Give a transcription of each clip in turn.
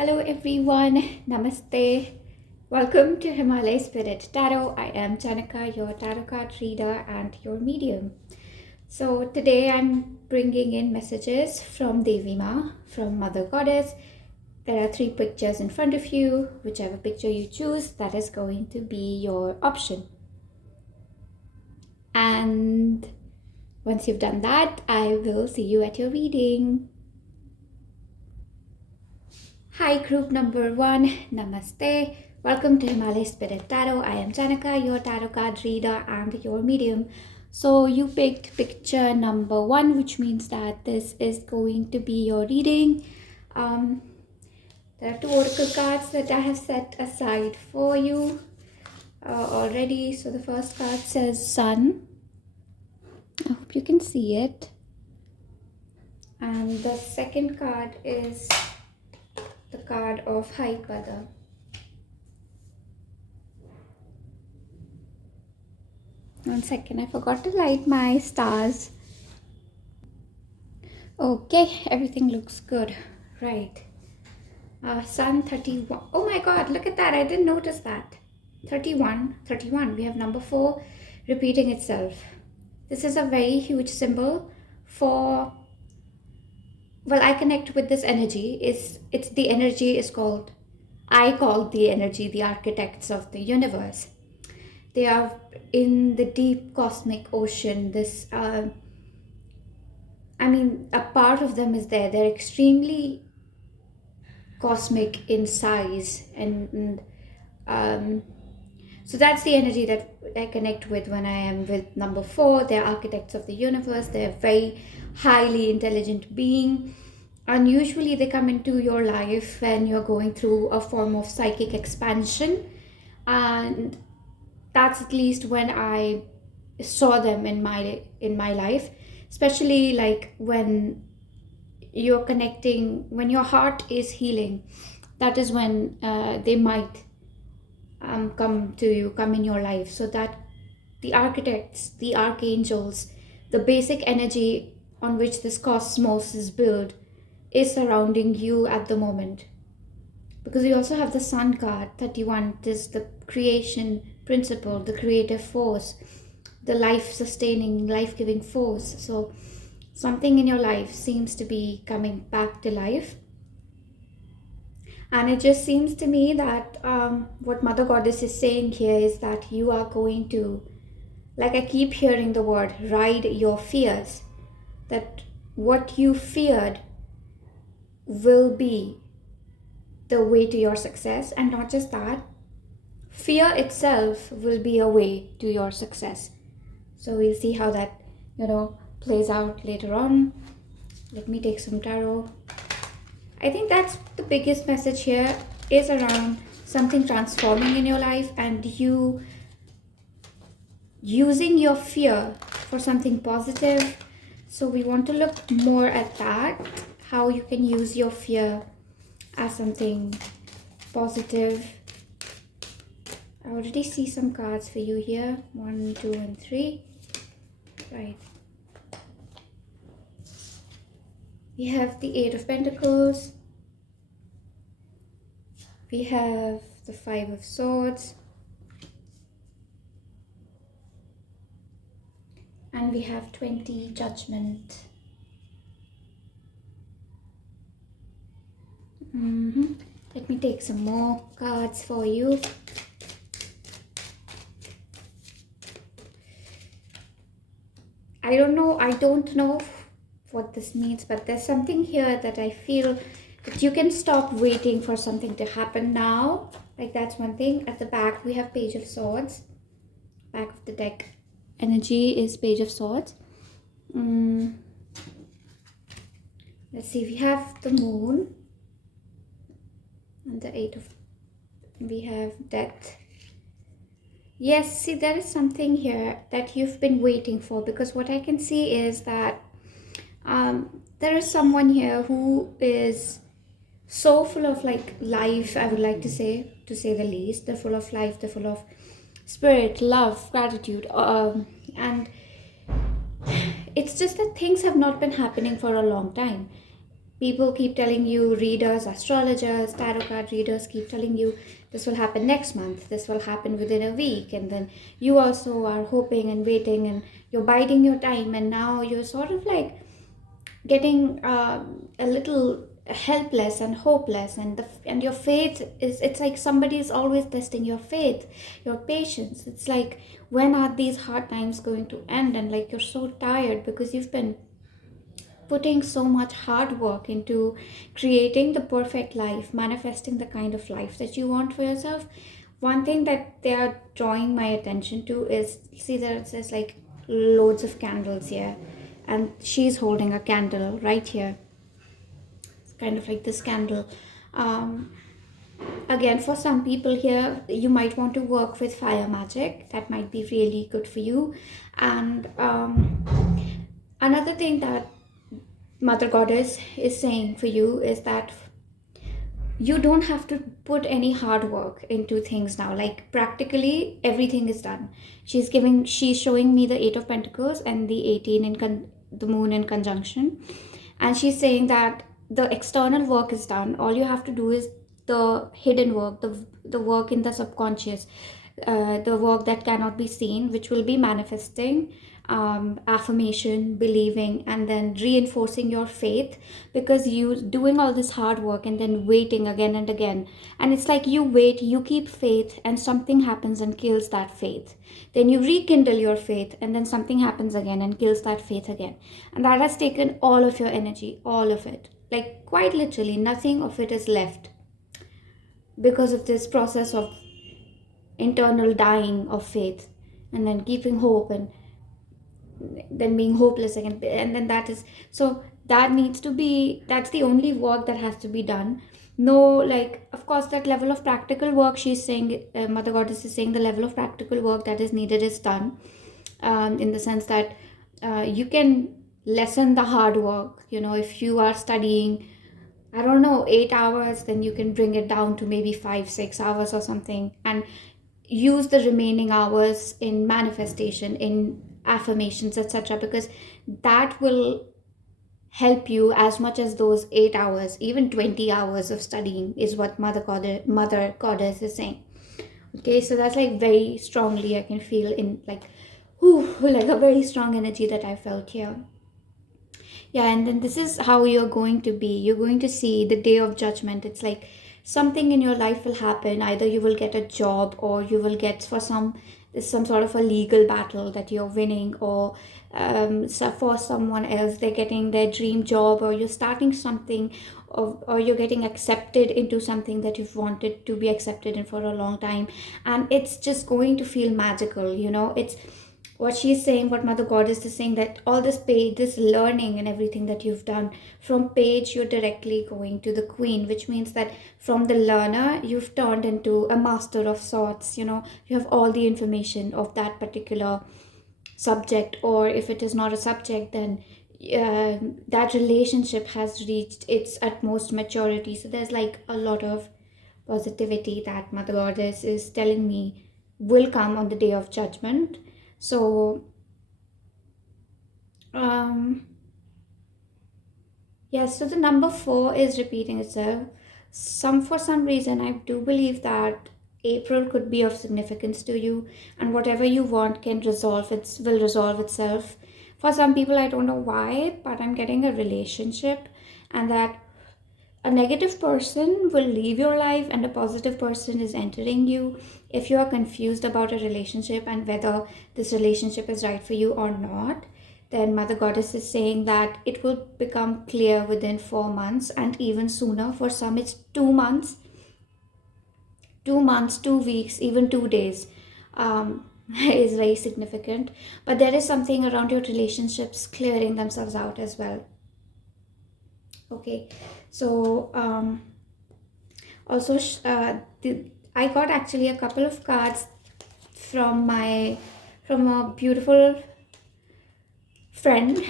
Hello everyone, Namaste. Welcome to Himalaya Spirit Tarot. I am Janaka, your tarot card reader and your medium. So today I'm bringing in messages from Devi Ma, from Mother Goddess. There are 3 pictures in front of you. Whichever picture you choose, that is going to be your option. And once you've done that, I will see you at your reading. Hi group number 1, Namaste. Welcome to Himalaya Spirit Tarot. I am Janaka, your tarot card reader and your medium. So you picked picture number 1, which means that this is going to be your reading. There are 2 oracle cards that I have set aside for you already. So the first card says Sun. I hope you can see it. And the second card is the card of Haipada. One second, I forgot to light my stars. Okay, everything looks good. Right. Sun 31. Oh my god, look at that. I didn't notice that. 31. We have number 4 repeating itself. This is a very huge symbol for... Well, I connect with this energy. It's the energy is called... I call the energy the architects of the universe. They are in the deep cosmic ocean. This... a part of them is there. They're extremely cosmic in size. And so that's the energy that I connect with when I am with number 4. They're architects of the universe. They're very highly intelligent being, and usually they come into your life when you're going through a form of psychic expansion, and that's at least when I saw them in my life, especially like when you're connecting, when your heart is healing. That is when they might come in your life. So that the architects, the archangels, the basic energy on which this cosmos is built is surrounding you at the moment. Because we also have the Sun card, 31. It is the creation principle, the creative force, the life-sustaining, life-giving force. So something in your life seems to be coming back to life. And it just seems to me that what Mother Goddess is saying here is that you are going to, like I keep hearing the word, ride your fears. That what you feared will be the way to your success. And not just that, fear itself will be a way to your success. So we'll see how that, plays out later on. Let me take some tarot. I think that's the biggest message here, is around something transforming in your life and you using your fear for something positive. So we want to look more at that, how you can use your fear as something positive. I already see some cards for you here. 1, 2, and 3. Right. We have the 8 of Pentacles. We have the 5 of Swords. And we have 20, Judgment. Let me take some more cards for you. I don't know what this means, but there's something here that I feel that you can stop waiting for something to happen now. Like, that's one thing. At the back we have Page of Swords. Back of the deck energy is Page of Swords. Let's see, we have the Moon and the 8 of... we have Death. Yes, see, there is something here that you've been waiting for, because what I can see is that there is someone here who is so full of life, I would like to say the least. They're full of life, they're full of spirit, love, gratitude, and it's just that things have not been happening for a long time. People keep telling you, readers, astrologers, tarot card readers keep telling you this will happen next month, this will happen within a week, and then you also are hoping and waiting and you're biding your time, and now you're sort of like getting a little helpless and hopeless, and and your faith is, it's like somebody is always testing your faith, your patience. It's like, when are these hard times going to end? And like, you're so tired because you've been putting so much hard work into creating the perfect life, manifesting the kind of life that you want for yourself. One thing that they are drawing my attention to is, see, there's like loads of candles here, and she's holding a candle right here. It's kind of like this candle. Um, Again, for some people here, you might want to work with fire magic. That might be really good for you. And another thing that Mother Goddess is saying for you is that you don't have to put any hard work into things now. Like, practically everything is done. She's showing me the 8 of Pentacles and the 18 in the moon in conjunction, and she's saying that the external work is done. All you have to do is the hidden work, the work in the subconscious, the work that cannot be seen, which will be manifesting, affirmation, believing, and then reinforcing your faith, because you doing all this hard work and then waiting again and again. And it's like, you wait, you keep faith, and something happens and kills that faith. Then you rekindle your faith, and then something happens again and kills that faith again. And that has taken all of your energy, all of it. Like, quite literally, nothing of it is left because of this process of internal dying of faith, and then keeping hope, and then being hopeless again. And then that is, so that needs to be, that's the only work that has to be done. No, like, of course, that level of practical work, she's saying, Mother Goddess is saying, the level of practical work that is needed is done, in the sense that you can lessen the hard work. If you are studying, I don't know, 8 hours, then you can bring it down to maybe 5-6 hours or something, and use the remaining hours in manifestation, in affirmations, etc., because that will help you as much as those 8 hours. Even 20 hours of studying is what Mother Goddess is saying. Okay, so that's like very strongly, I can feel in like, like a very strong energy that I felt here. Yeah, and then this is how you're going to be. You're going to see the day of judgment. It's like, something in your life will happen. Either you will get a job, or you will get, for some sort of a legal battle that you're winning, or so for someone else, they're getting their dream job, or you're starting something, or you're getting accepted into something that you've wanted to be accepted in for a long time, and it's just going to feel magical. It's what she's saying, what Mother Goddess is saying, that all this page, this learning and everything that you've done, from page, you're directly going to the queen, which means that from the learner, you've turned into a master of sorts. You have all the information of that particular subject, or if it is not a subject, then that relationship has reached its utmost maturity. So there's like a lot of positivity that Mother Goddess is telling me will come on the day of judgment. So yes, so the number 4 is repeating itself. For some reason, I do believe that April could be of significance to you, and whatever you want will resolve itself. For some people, I don't know why, but I'm getting a relationship, and that a negative person will leave your life and a positive person is entering you. If you are confused about a relationship and whether this relationship is right for you or not, then Mother Goddess is saying that it will become clear within 4 months, and even sooner. For some, it's 2 months, 2 weeks, even 2 days, is very significant. But there is something around your relationships clearing themselves out as well. Okay, so also I got actually a couple of cards from a beautiful friend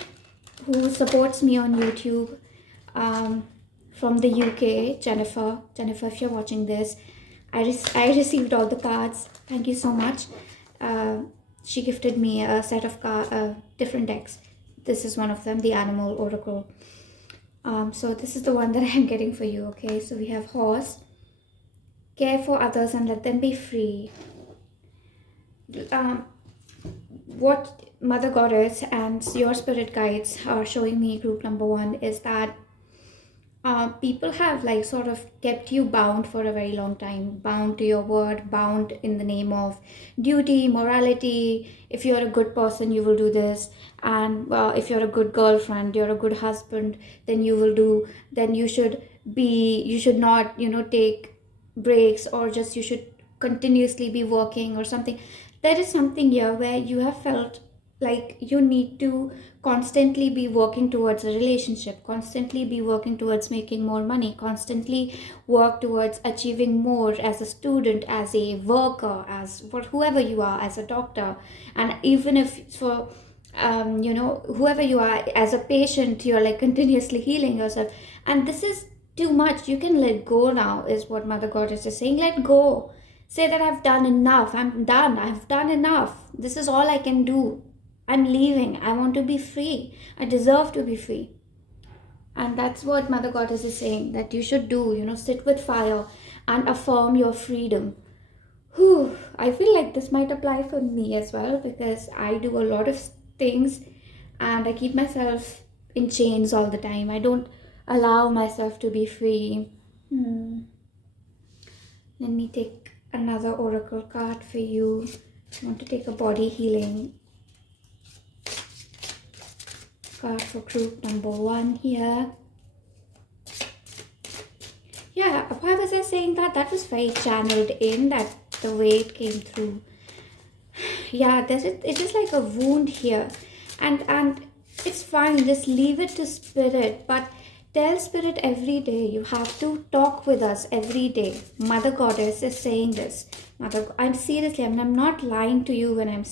who supports me on YouTube, from the UK, Jennifer, if you're watching this. I received all the cards. Thank you so much. She gifted me a set of different decks. This is one of them, the Animal Oracle. So this is the one that I'm getting for you. Okay, so we have horse. Care for others and let them be free. Um, what Mother Goddess and your spirit guides are showing me, group number one, is that people have like sort of kept you bound for a very long time, bound to your word, bound in the name of duty, morality. If you're a good person, you will do this, and if you're a good girlfriend, you're a good husband, then you will do. Then you should be. You should not, take breaks, or just you should continuously be working or something. There is something here where you have felt like you need to constantly be working towards a relationship, constantly be working towards making more money, constantly work towards achieving more as a student, as a worker, as what whoever you are, as a doctor. And even if for whoever you are, as a patient, you're like continuously healing yourself, and this is too much. You can let go now, is what Mother Goddess is saying. Let go. Say that I've done enough, I'm done, I've done enough, this is all I can do, I'm leaving. I want to be free. I deserve to be free. And that's what Mother Goddess is saying that you should do, sit with fire and affirm your freedom. Whew, I feel like this might apply for me as well, because I do a lot of things and I keep myself in chains all the time. I don't allow myself to be free. Let me take another oracle card for you. I want to take a body healing card for group number one here. Yeah, why was I saying that? That was very channeled in, that the way it came through. Yeah, it is like a wound here. And it's fine, just leave it to spirit, but tell spirit every day. You have to talk with us every day. Mother Goddess is saying this. I'm seriously, I'm not lying to you when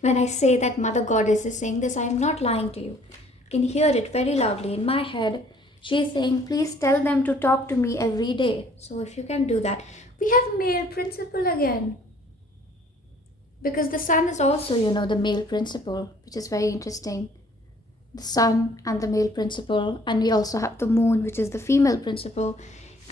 when I say that Mother Goddess is saying this. I'm not lying to you. I can hear it very loudly in my head. She's saying, please tell them to talk to me every day. So if you can do that. We have male principle again. Because the sun is also, the male principle, which is very interesting. The sun and the male principle, and we also have the moon, which is the female principle,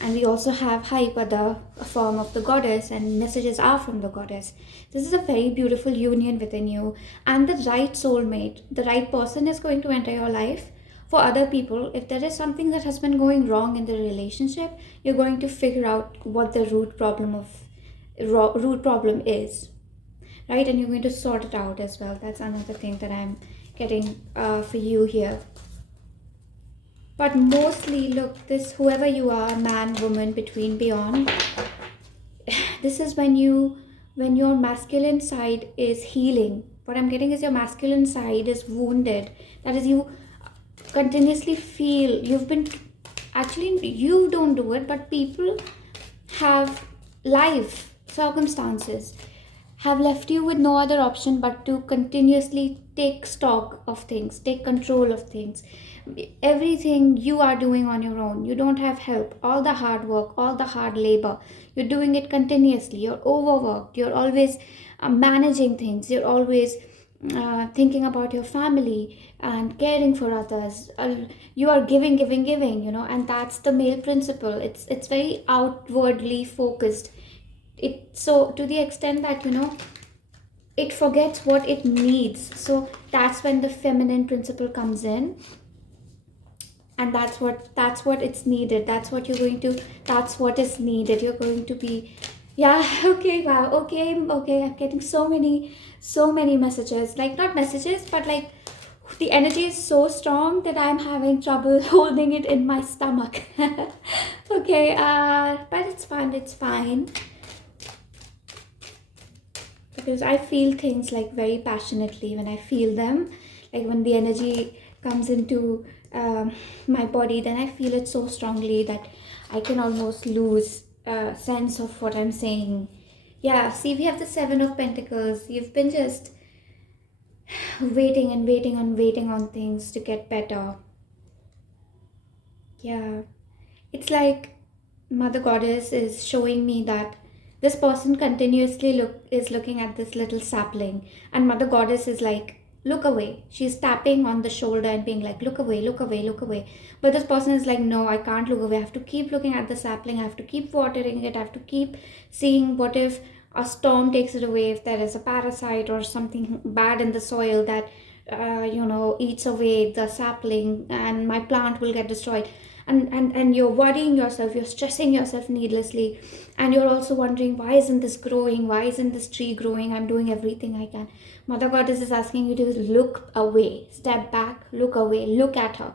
and we also have Haipada, a form of the goddess, and messages are from the goddess. This is a very beautiful union within you, and the right soulmate, the right person is going to enter your life. For other people, if there is something that has been going wrong in the relationship, you're going to figure out what the root problem is, right? And you're going to sort it out as well. That's another thing that I'm getting for you here. But mostly, look, this, whoever you are, man, woman, between, beyond, this is when your masculine side is healing. What I'm getting is your masculine side is wounded. That is, you continuously feel you've been, actually you don't do it, but people have, life circumstances have left you with no other option but to continuously take stock of things, take control of things. Everything you are doing on your own. You don't have help. All the hard work, all the hard labor, you're doing it continuously. You're overworked. You're always managing things. You're always thinking about your family and caring for others. You are giving, and that's the male principle. It's very outwardly focused. So to the extent that it forgets what it needs. So that's when the feminine principle comes in, and that's what it's needed. That's what is needed. You're going to be, yeah. Okay, wow. Okay, I'm getting so many messages, like not messages, but like the energy is so strong that I'm having trouble holding it in my stomach. Okay, but it's fine, because I feel things like very passionately when I feel them. Like when the energy comes into my body, then I feel it so strongly that I can almost lose sense of what I'm saying. Yeah, see, we have the Seven of Pentacles. You've been just waiting on things to get better. Yeah, it's like Mother Goddess is showing me that this person continuously is looking at this little sapling, and Mother Goddess is like look away. She's tapping on the shoulder and being like, look away, look away, look away. But this person is like, no, I can't look away. I have to keep looking at the sapling. I have to keep watering it. I have to keep seeing what if a storm takes it away, if there is a parasite or something bad in the soil that eats away the sapling, and my plant will get destroyed. And you're worrying yourself, you're stressing yourself needlessly, and you're also wondering, why isn't this growing, why isn't this tree growing? I'm doing everything I can. Mother Goddess is asking you to look away, step back, look away, look at her.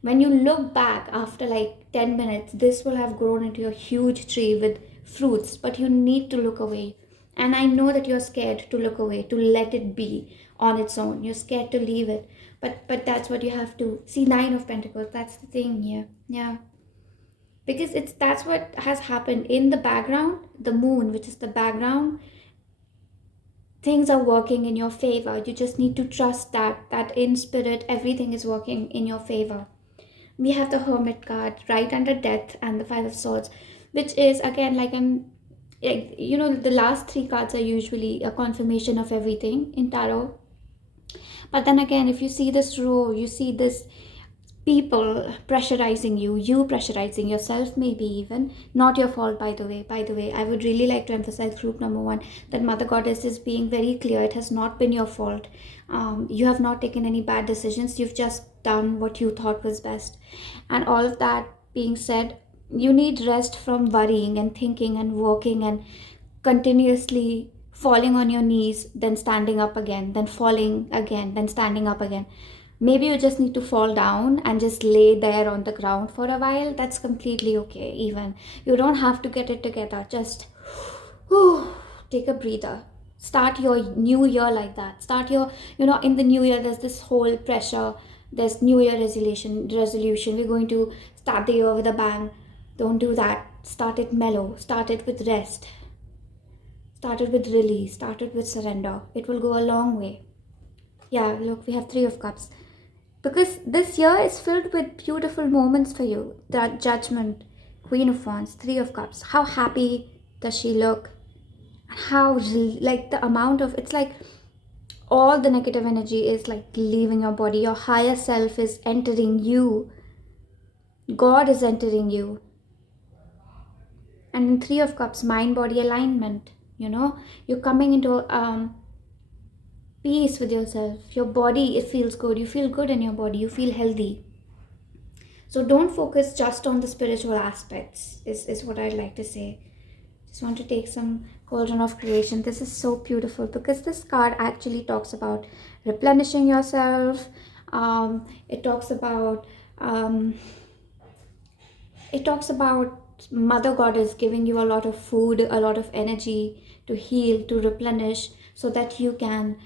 When you look back after like 10 minutes, this will have grown into a huge tree with fruits, but you need to look away. And I know that you're scared to look away, to let it be on its own. You're scared to leave it. But that's what you have to see. Nine of Pentacles, that's the thing here. Yeah. Because that's what has happened in the background. The moon, which is the background, things are working in your favor. You just need to trust that in spirit everything is working in your favor. We have the Hermit card right under Death and the Five of Swords, which is again like the last three cards are usually a confirmation of everything in tarot. But then again, if you see this row, you see this people pressurizing you pressurizing yourself, maybe even not your fault. By the way, I would really like to emphasize, group number one, that Mother Goddess is being very clear. It has not been your fault. You have not taken any bad decisions. You've just done what you thought was best. And all of that being said, you need rest from worrying and thinking and working and continuously falling on your knees, then standing up again, then falling again, then standing up again. Maybe you just need to fall down and just lay there on the ground for a while. That's completely okay. Even you don't have to get it together. Just take a breather. Start your new year like that. Start your, in the new year, there's this whole pressure. There's new year resolution. We're going to start the year with a bang. Don't do that. Start it mellow. Start it with rest. Start it with release. Start it with surrender. It will go a long way. Yeah, look, we have Three of Cups. Because this year is filled with beautiful moments for you. The Judgment, Queen of Wands, Three of Cups. How happy does she look? How, like, the amount of, it's like all the negative energy is like leaving your body. Your higher self is entering you. God is entering you. And in Three of Cups, mind-body alignment, you're coming into peace with yourself. Your body, it feels good. You feel good in your body. You feel healthy. So don't focus just on the spiritual aspects, is what I'd like to say. Just want to take some Cauldron of Creation. This is so beautiful because this card actually talks about replenishing yourself. It talks about Mother Goddess giving you a lot of food, a lot of energy to heal, to replenish, so that you can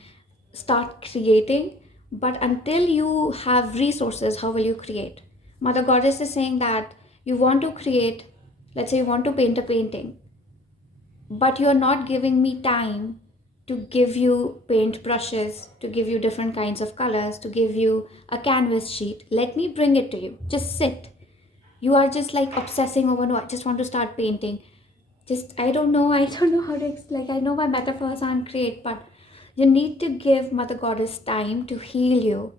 start creating. But until you have resources, how will you create? Mother Goddess is saying that you want to create, let's say you want to paint a painting, but you're not giving me time to give you paint brushes, to give you different kinds of colors, to give you a canvas sheet. Let me bring it to you. Just sit. You are just like obsessing over, no, I just want to start painting. I don't know how to explain. I know my metaphors aren't great, but you need to give Mother Goddess time to heal you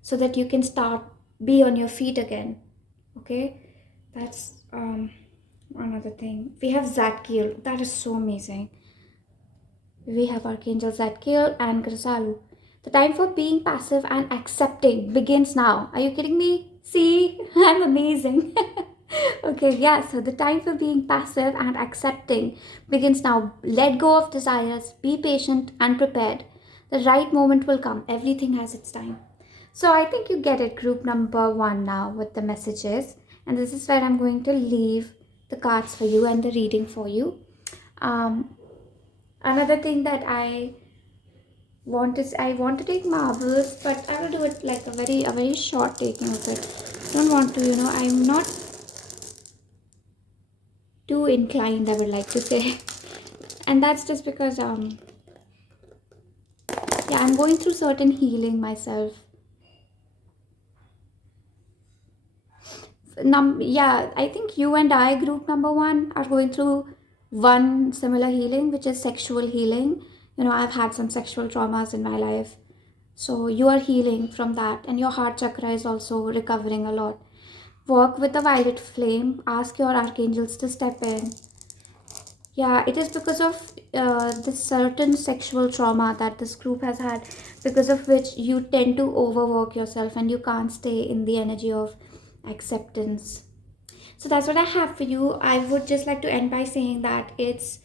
so that you can be on your feet again. Okay? That's another thing. We have Zadkiel. That is so amazing. We have Archangel Zadkiel and Grisalu. The time for being passive and accepting begins now. Are you kidding me? See? I'm amazing. Okay, yeah, so the time for being passive and accepting begins now. Let go of desires, be patient and prepared. The right moment will come. Everything has its time. So I think you get it, group number one now, with the messages. And this is where I'm going to leave the cards for you and the reading for you. Another thing that I want to take marbles, but I will do it like a very short taking of it. I don't want to, I'm not too inclined, I would like to say. And that's just because I'm going through certain healing myself. I think you and I, group number one, are going through one similar healing, which is sexual healing. I've had some sexual traumas in my life. So you are healing from that, and your heart chakra is also recovering a lot. Work with the violet flame. Ask your archangels to step in. Yeah, it is because of this certain sexual trauma that this group has had, because of which you tend to overwork yourself and you can't stay in the energy of acceptance. So that's what I have for you. I would just like to end by saying that it's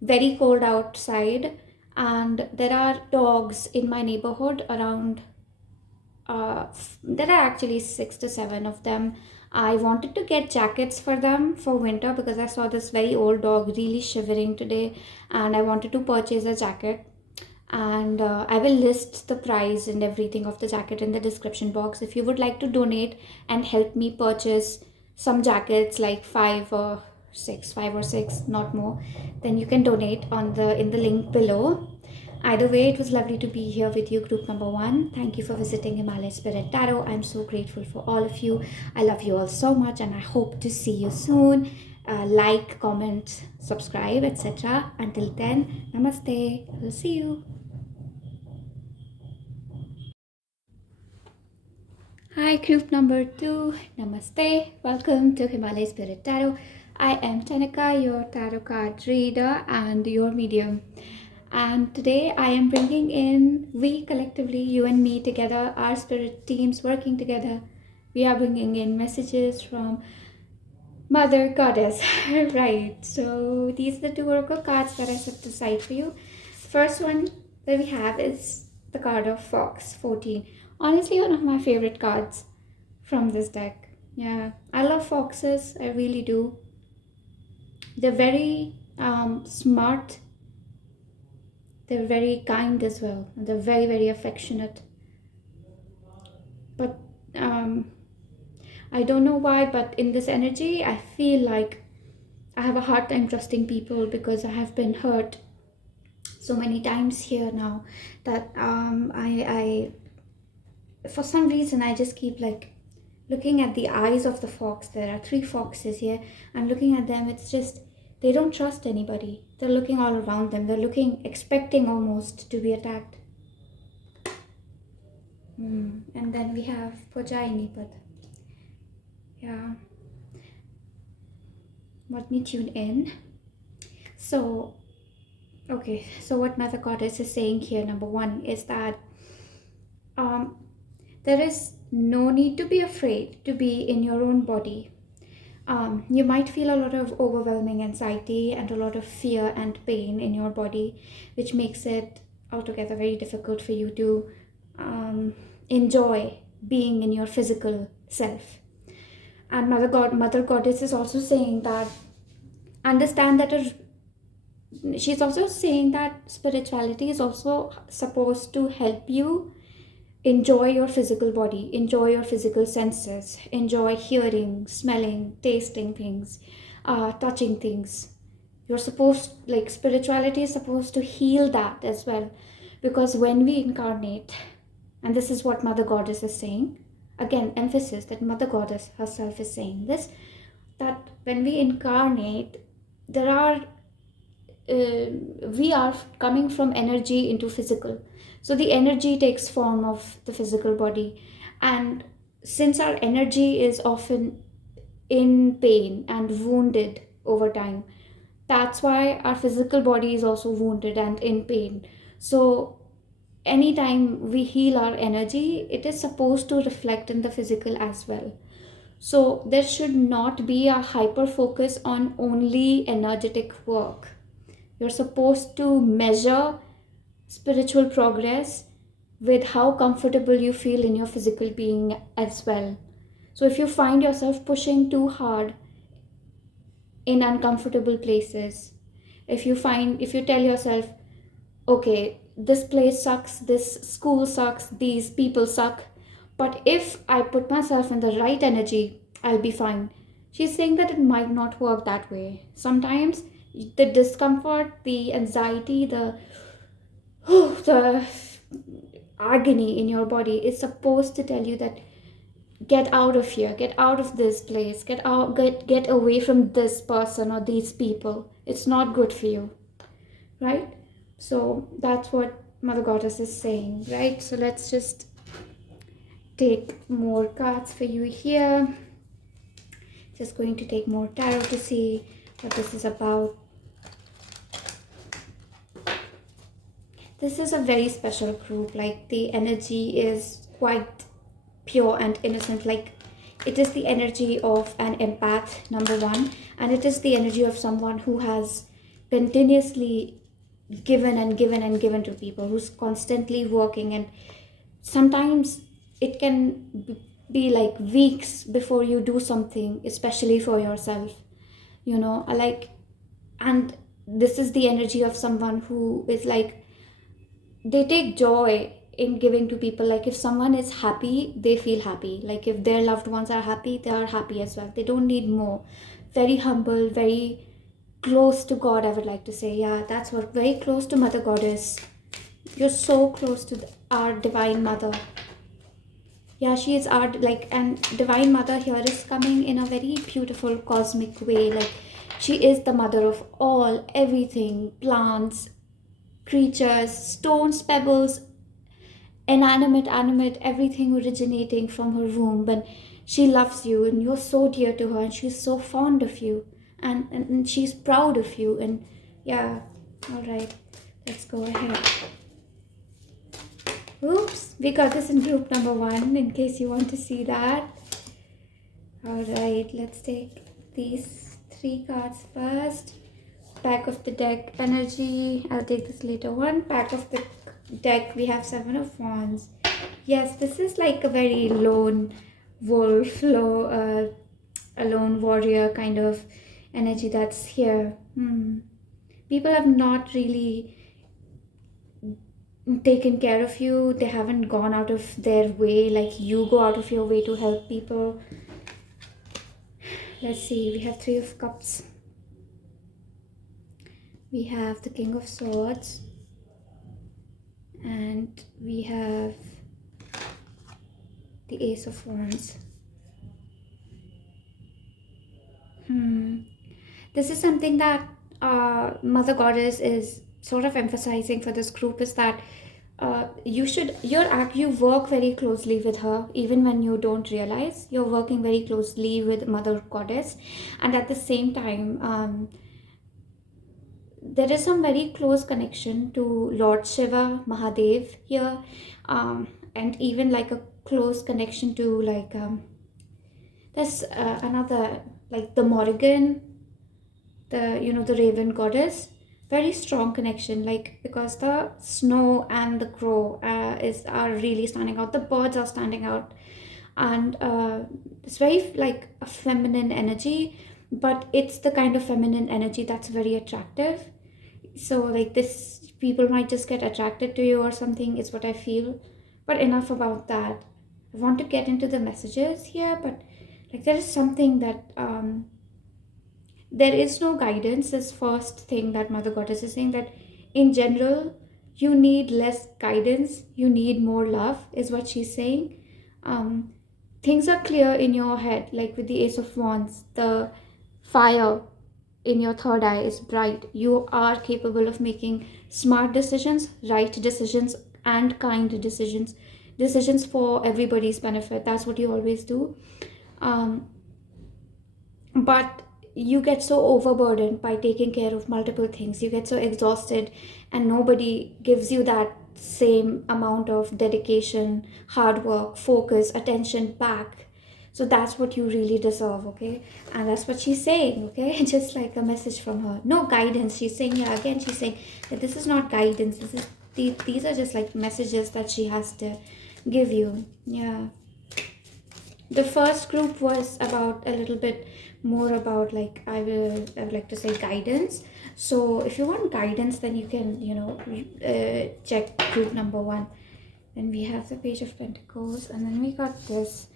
very cold outside, and there are dogs in my neighborhood around. There are actually 6 to 7 of them. I wanted to get jackets for them for winter because I saw this very old dog really shivering today, and I wanted to purchase a jacket. And I will list the price and everything of the jacket in the description box. If you would like to donate and help me purchase some jackets, like five or six, not more, then you can donate on the in the link below. Either way, it was lovely to be here with you, group number one. Thank you for visiting Himalaya Spirit Tarot. I'm so grateful for all of you. I love you all so much, and I hope to see you soon. Like, comment, subscribe, etc. Until then, namaste. I will see you. Hi, group number two. Namaste. Welcome to Himalaya Spirit Tarot. I am Tanika, your tarot card reader and your medium. And today I am bringing in, we collectively, you and me together, our spirit teams working together. We are bringing in messages from Mother Goddess. Right. So these are the two oracle cards that I set aside for you. First one that we have is the card of Fox 14. Honestly, one of my favorite cards from this deck. Yeah, I love foxes. I really do. They're very smart. They're very kind as well. And they're very, very affectionate. But I don't know why, but in this energy, I feel like I have a hard time trusting people because I have been hurt so many times here now that I for some reason I just keep like looking at the eyes of the fox. There are 3 foxes here. I'm looking at them. It's just they don't trust anybody. They're looking all around them. They're looking, expecting almost to be attacked. And then we have Pojainipad. Yeah. Let me tune in. So, okay. So what Mother Goddess is saying here, number one, is that there is no need to be afraid to be in your own body. You might feel a lot of overwhelming anxiety and a lot of fear and pain in your body, which makes it altogether very difficult for you to enjoy being in your physical self. And Mother Goddess is also saying that understand that she's also saying that spirituality is also supposed to help you enjoy your physical body, enjoy your physical senses, enjoy hearing, smelling, tasting things, touching things. You're supposed, like, spirituality is supposed to heal that as well. Because when we incarnate, and this is what Mother Goddess is saying, again, emphasis that Mother Goddess herself is saying this, that when we incarnate, there are we are coming from energy into physical, so the energy takes form of the physical body, and since our energy is often in pain and wounded over time, that's why our physical body is also wounded and in pain. So anytime we heal our energy, it is supposed to reflect in the physical as well. So there should not be a hyper focus on only energetic work. You're supposed to measure spiritual progress with how comfortable you feel in your physical being as well. So if you find yourself pushing too hard in uncomfortable places, if you tell yourself, okay, this place sucks, this school sucks, these people suck, but if I put myself in the right energy, I'll be fine. She's saying that it might not work that way. Sometimes the discomfort, the anxiety, the agony in your body is supposed to tell you that get out of here, get out of this place, get away from this person or these people. It's not good for you, right? So that's what Mother Goddess is saying, right? So let's just take more cards for you here. Just going to take more tarot to see what this is about. This is a very special group. Like, the energy is quite pure and innocent. Like, it is the energy of an empath, number one, and it is the energy of someone who has continuously given and given and given to people, who's constantly working. And sometimes it can be like weeks before you do something, especially for yourself, like. And this is the energy of someone who is like, they take joy in giving to people. Like, if someone is happy, they feel happy. Like, if their loved ones are happy, they are happy as well. They don't need more. Very humble, very close to God, I would like to say. Yeah, that's what, very close to Mother Goddess. You're so close to our Divine Mother. Yeah, she is our, like, and Divine Mother here is coming in a very beautiful cosmic way. Like, she is the mother of all, everything, plants, creatures, stones, pebbles, inanimate, animate, everything originating from her womb. And she loves you, and you're so dear to her, and she's so fond of you, and she's proud of you. And yeah, all right, let's go ahead. Oops, we got this in group number one, in case you want to see that. All right, let's take these three cards first. Back of the deck energy, I'll take this later one. Back of the deck, we have Seven of Wands. Yes, this is like a very lone wolf, a lone warrior kind of energy that's here. People have not really taken care of you. They haven't gone out of their way like you go out of your way to help people. Let's see, we have Three of Cups. We have the King of Swords. And we have the Ace of Wands. This is something that Mother Goddess is sort of emphasizing for this group, is that you work very closely with her. Even when you don't realize, you're working very closely with Mother Goddess. And at the same time, there is some very close connection to Lord Shiva, Mahadev here, and even like a close connection to like there's another, like the Morrigan, the Raven Goddess. Very strong connection, like, because the snow and the crow are really standing out. The birds are standing out, and it's very like a feminine energy, but it's the kind of feminine energy that's very attractive. So like, this, people might just get attracted to you or something, is what I feel. But enough about that. I want to get into the messages here, but like, there is something that there is no guidance. This first thing that Mother Goddess is saying, that in general you need less guidance, you need more love, is what she's saying. Things are clear in your head, like with the Ace of Wands. The fire in your third eye is bright. You are capable of making smart decisions, right decisions, and kind decisions for everybody's benefit. That's what you always do. But you get so overburdened by taking care of multiple things. You get so exhausted, and nobody gives you that same amount of dedication, hard work, focus, attention back. So that's what you really deserve, okay? And that's what she's saying, okay? Just like a message from her. No guidance. She's saying, yeah, again, she's saying that this is not guidance. These are just like messages that she has to give you. Yeah. The first group was about a little bit more about, like, I would like to say, guidance. So if you want guidance, then you can check group number one. Then we have the Page of Pentacles, and then we got this.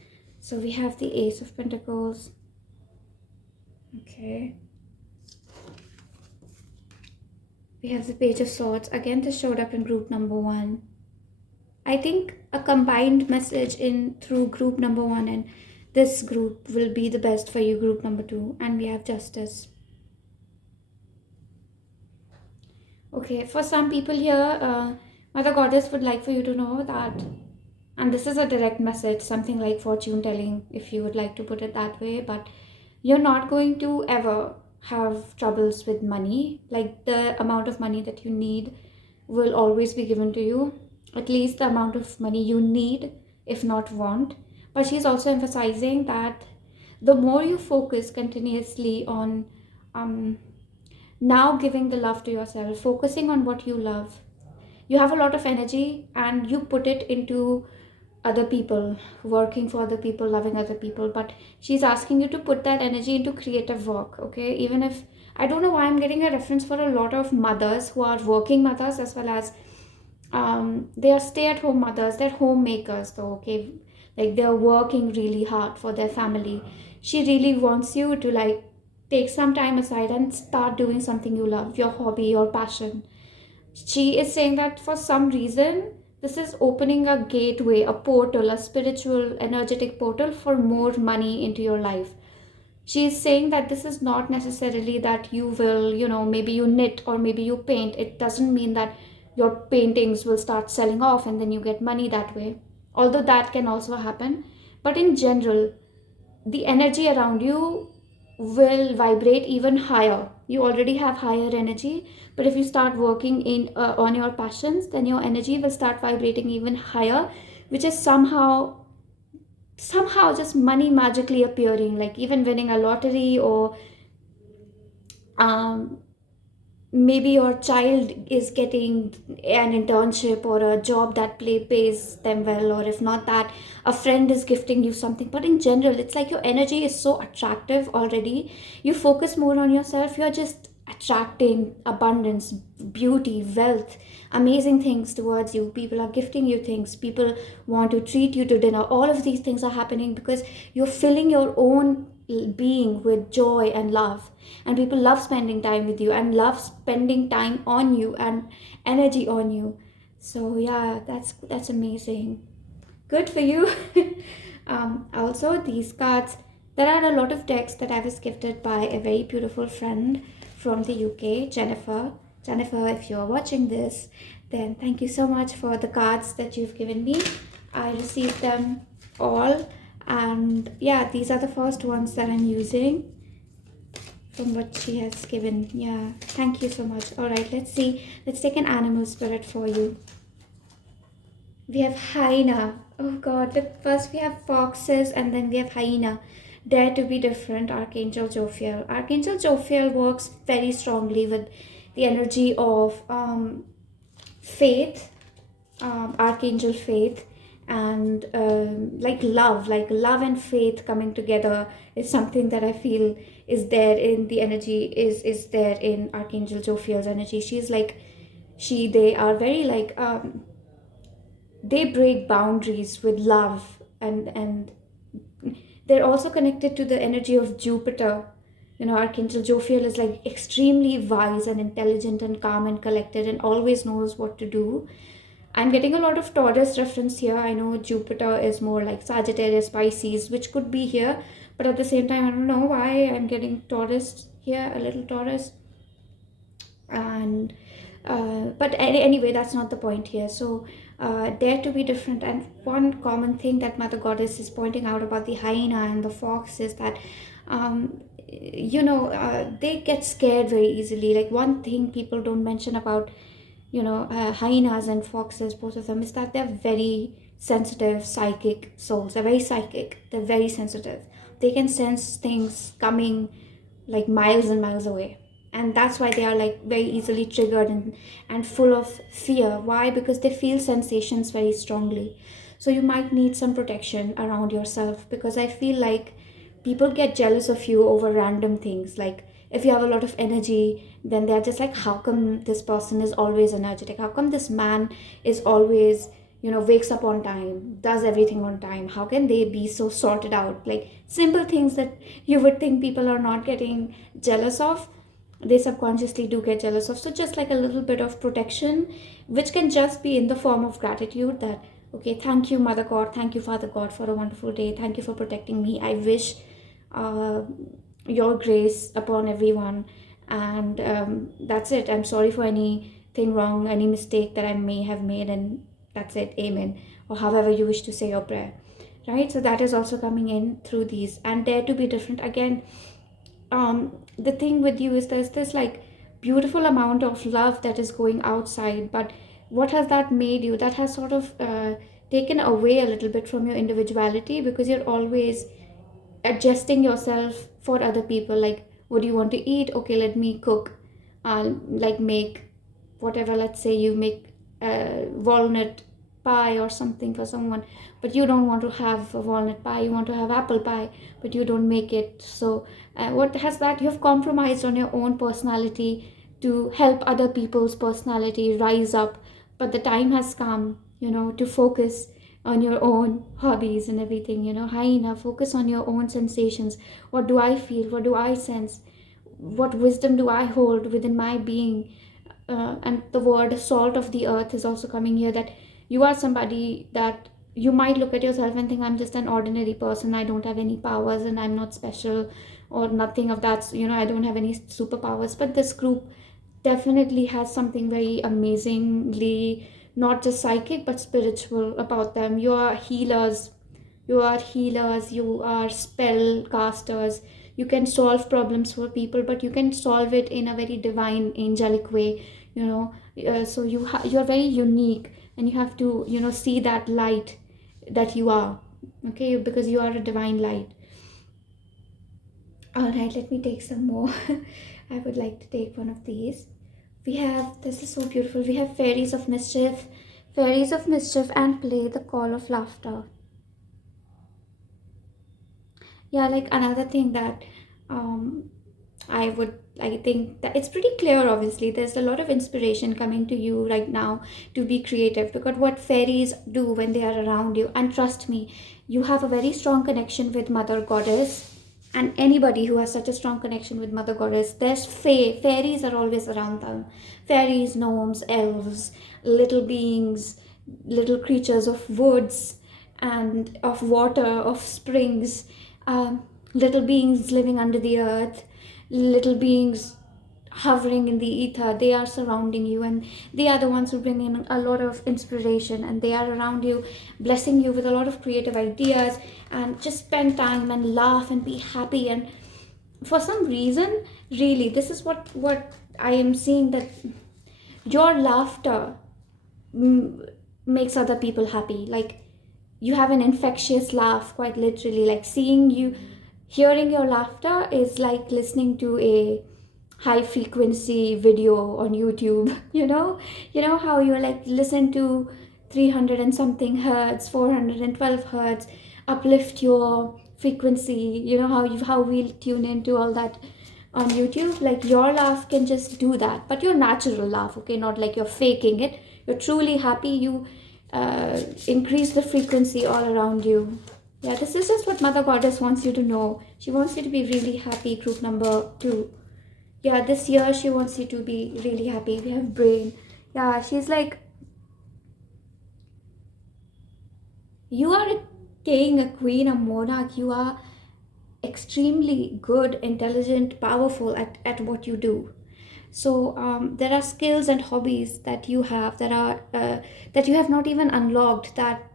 So we have the Ace of Pentacles. Okay, we have the Page of Swords. Again, this showed up in group number one. I think a combined message in through group number one and this group will be the best for you, group number two. And we have Justice. Okay, for some people here, Mother Goddess would like for you to know that, and this is a direct message, something like fortune telling, if you would like to put it that way, but you're not going to ever have troubles with money. Like, the amount of money that you need will always be given to you, at least the amount of money you need, if not want. But she's also emphasizing that the more you focus continuously on um, now giving the love to yourself, focusing on what you love, you have a lot of energy and you put it into other people, working for other people, loving other people. But she's asking you to put that energy into creative work. Okay, even if, I don't know why I'm getting a reference for a lot of mothers who are working mothers, as well as they are stay-at-home mothers, they're homemakers though. Okay, like they're working really hard for their family. She really wants you to like take some time aside and start doing something you love, your hobby, your passion. She is saying that for some reason, this is opening a gateway, a portal, a spiritual, energetic portal for more money into your life. She is saying that this is not necessarily that you will, maybe you knit or maybe you paint. It doesn't mean that your paintings will start selling off and then you get money that way. Although that can also happen. But in general, the energy around you will vibrate even higher. You already have higher energy, but if you start working in on your passions, then your energy will start vibrating even higher, which is somehow just money magically appearing, like even winning a lottery, or um, maybe your child is getting an internship or a job that pays them well, or if not that, a friend is gifting you something. But in general, it's like your energy is so attractive already. You focus more on yourself, you're just attracting abundance, beauty, wealth, amazing things towards you. People are gifting you things, people want to treat you to dinner. All of these things are happening because you're filling your own being with joy and love, and people love spending time with you and love spending time on you and energy on you. So yeah, that's amazing. Good for you. Also, these cards, there are a lot of decks that I was gifted by a very beautiful friend from the UK, Jennifer. Jennifer, if you're watching this, then thank you so much for the cards that you've given me. I received them all, and yeah, these are the first ones that I'm using from what she has given. Yeah, thank you so much. All right, let's see. Let's take an animal spirit for you. We have hyena. Oh god, first we have foxes and then we have hyena. Dare to be different, Archangel Jophiel. Archangel Jophiel works very strongly with the energy of faith, Archangel Faith, and like love and faith coming together is something that I feel is there in the energy, is there in Archangel Jophiel's energy. She's like, they are very like they break boundaries with love, and they're also connected to the energy of Jupiter. Archangel Jophiel is like extremely wise and intelligent and calm and collected and always knows what to do. I'm getting a lot of Taurus reference here. I know Jupiter is more like Sagittarius, Pisces, which could be here, but at the same time, I don't know why I'm getting Taurus here, a little Taurus. And but anyway, that's not the point here. So dare to be different. And one common thing that Mother Goddess is pointing out about the hyena and the fox is that they get scared very easily. Like, one thing people don't mention about hyenas and foxes, both of them, is that they're very sensitive, psychic souls. They're very psychic, they're very sensitive. They can sense things coming like miles and miles away, and that's why they are like very easily triggered and full of fear. Why? Because they feel sensations very strongly. So you might need some protection around yourself, because I feel like people get jealous of you over random things. Like, if you have a lot of energy, then they're just like, how come this person is always energetic? How come this man is always, wakes up on time, does everything on time? How can they be so sorted out? Like, simple things that you would think people are not getting jealous of, they subconsciously do get jealous of. So just like a little bit of protection, which can just be in the form of gratitude, that okay, thank you Mother God, thank you Father God, for a wonderful day, thank you for protecting me. I wish uh, your grace upon everyone, and that's it. I'm sorry for any anything wrong, any mistake that I may have made, and that's it, amen, or however you wish to say your prayer, right? So that is also coming in through these. And dare to be different again. The thing with you is there's this like beautiful amount of love that is going outside, but what has that made you? That has sort of taken away a little bit from your individuality, because you're always adjusting yourself for other people. Like, what do you want to eat? Okay, let me cook. Like, make whatever. Let's say you make walnut pie or something for someone, but you don't want to have a walnut pie, you want to have apple pie, but you don't make it. So what has that? You've compromised on your own personality to help other people's personality rise up. But the time has come, to focus on your own hobbies and everything. Hyena, focus on your own sensations. What do I feel? What do I sense? What wisdom do I hold within my being? And the word salt of the earth is also coming here, that you are somebody that you might look at yourself and think, I'm just an ordinary person, I don't have any powers, and I'm not special or nothing of that, I don't have any superpowers. But this group definitely has something very amazingly, not just psychic but spiritual about them. You are healers, you are spell casters. You can solve problems for people, but you can solve it in a very divine, angelic way. So you're very unique, and you have to see that light that you are. Okay, because you are a divine light. All right, let me take some more. I would like to take one of these. This is so beautiful. We have fairies of mischief and play, the call of laughter. Yeah, like another thing that um I think that it's pretty clear. Obviously, there's a lot of inspiration coming to you right now to be creative, because what fairies do when they are around you, and trust me, you have a very strong connection with Mother Goddess. And anybody who has such a strong connection with Mother Goddess, there's fairies are always around them. Fairies, gnomes, elves, little beings, little creatures of woods and of water, of springs, little beings living under the earth, little beings hovering in the ether. They are surrounding you, and they are the ones who bring in a lot of inspiration, and they are around you, blessing you with a lot of creative ideas. And just spend time and laugh and be happy. And for some reason, really, this is what I am seeing, that your laughter makes other people happy. Like, you have an infectious laugh, quite literally. Like, hearing your laughter is like listening to a high frequency video on YouTube. You know how you're like, listen to 300 and something hertz, 412 hertz, uplift your frequency. How we'll tune into all that on YouTube. Like, your laugh can just do that, but your natural laugh, okay, not like you're faking it. You're truly happy. You increase the frequency all around you. Yeah, this is just what Mother Goddess wants you to know. She wants you to be really happy, group number 2. Yeah, this year she wants you to be really happy. We have Brain. Yeah, she's like, you are a king, a queen, a monarch. You are extremely good, intelligent, powerful at what you do. So there are skills and hobbies that you have that you have not even unlocked, that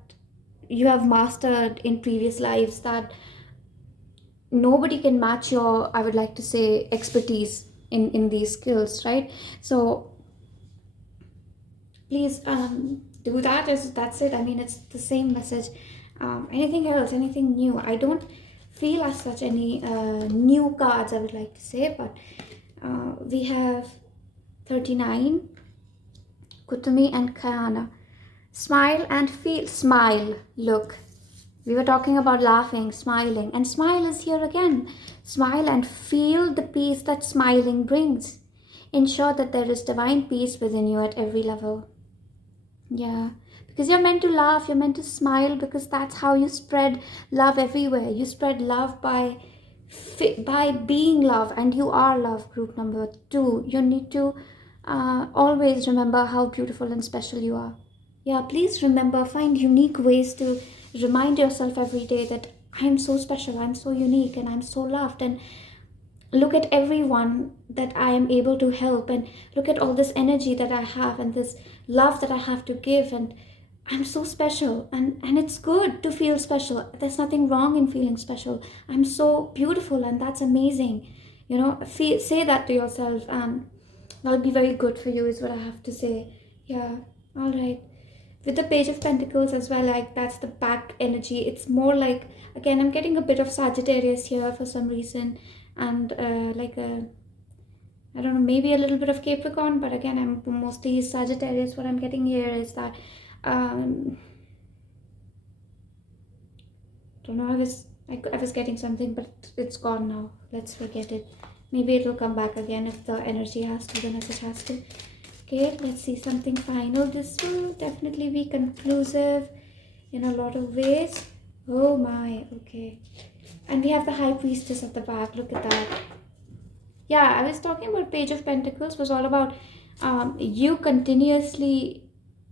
you have mastered in previous lives, that nobody can match your, I would like to say, expertise in these skills, right? So please do that. That's it. I mean, it's the same message. Anything else, anything new? I don't feel as such any new cards, I would like to say, but we have 39, Kutumi and Kayana. Smile and feel. Smile. Look, we were talking about laughing, smiling, and smile is here again. Smile and feel the peace that smiling brings. Ensure that there is divine peace within you at every level. Yeah, because you're meant to laugh, you're meant to smile, because that's how you spread love everywhere. You spread love by being love, and you are love, group number 2. You need to always remember how beautiful and special you are. Yeah, please remember, find unique ways to remind yourself every day that I'm so special, I'm so unique, and I'm so loved. And look at everyone that I am able to help, and look at all this energy that I have and this love that I have to give, and I'm so special, and it's good to feel special. There's nothing wrong in feeling special. I'm so beautiful, and that's amazing. Say that to yourself, and that'll be very good for you, is what I have to say. Yeah, all right. With the Page of Pentacles as well, like that's the back energy. It's more like, again, I'm getting a bit of Sagittarius here for some reason, and like a, I don't know, maybe a little bit of Capricorn, but again, I'm mostly Sagittarius. What I'm getting here is that, don't know, I was getting something, but it's gone now. Let's forget it. Maybe it'll come back again if the energy has to, then it has to. Okay, let's see something final. This will definitely be conclusive in a lot of ways. Oh my, okay. And we have the High Priestess at the back. Look at that. Yeah, I was talking about Page of Pentacles was all about you continuously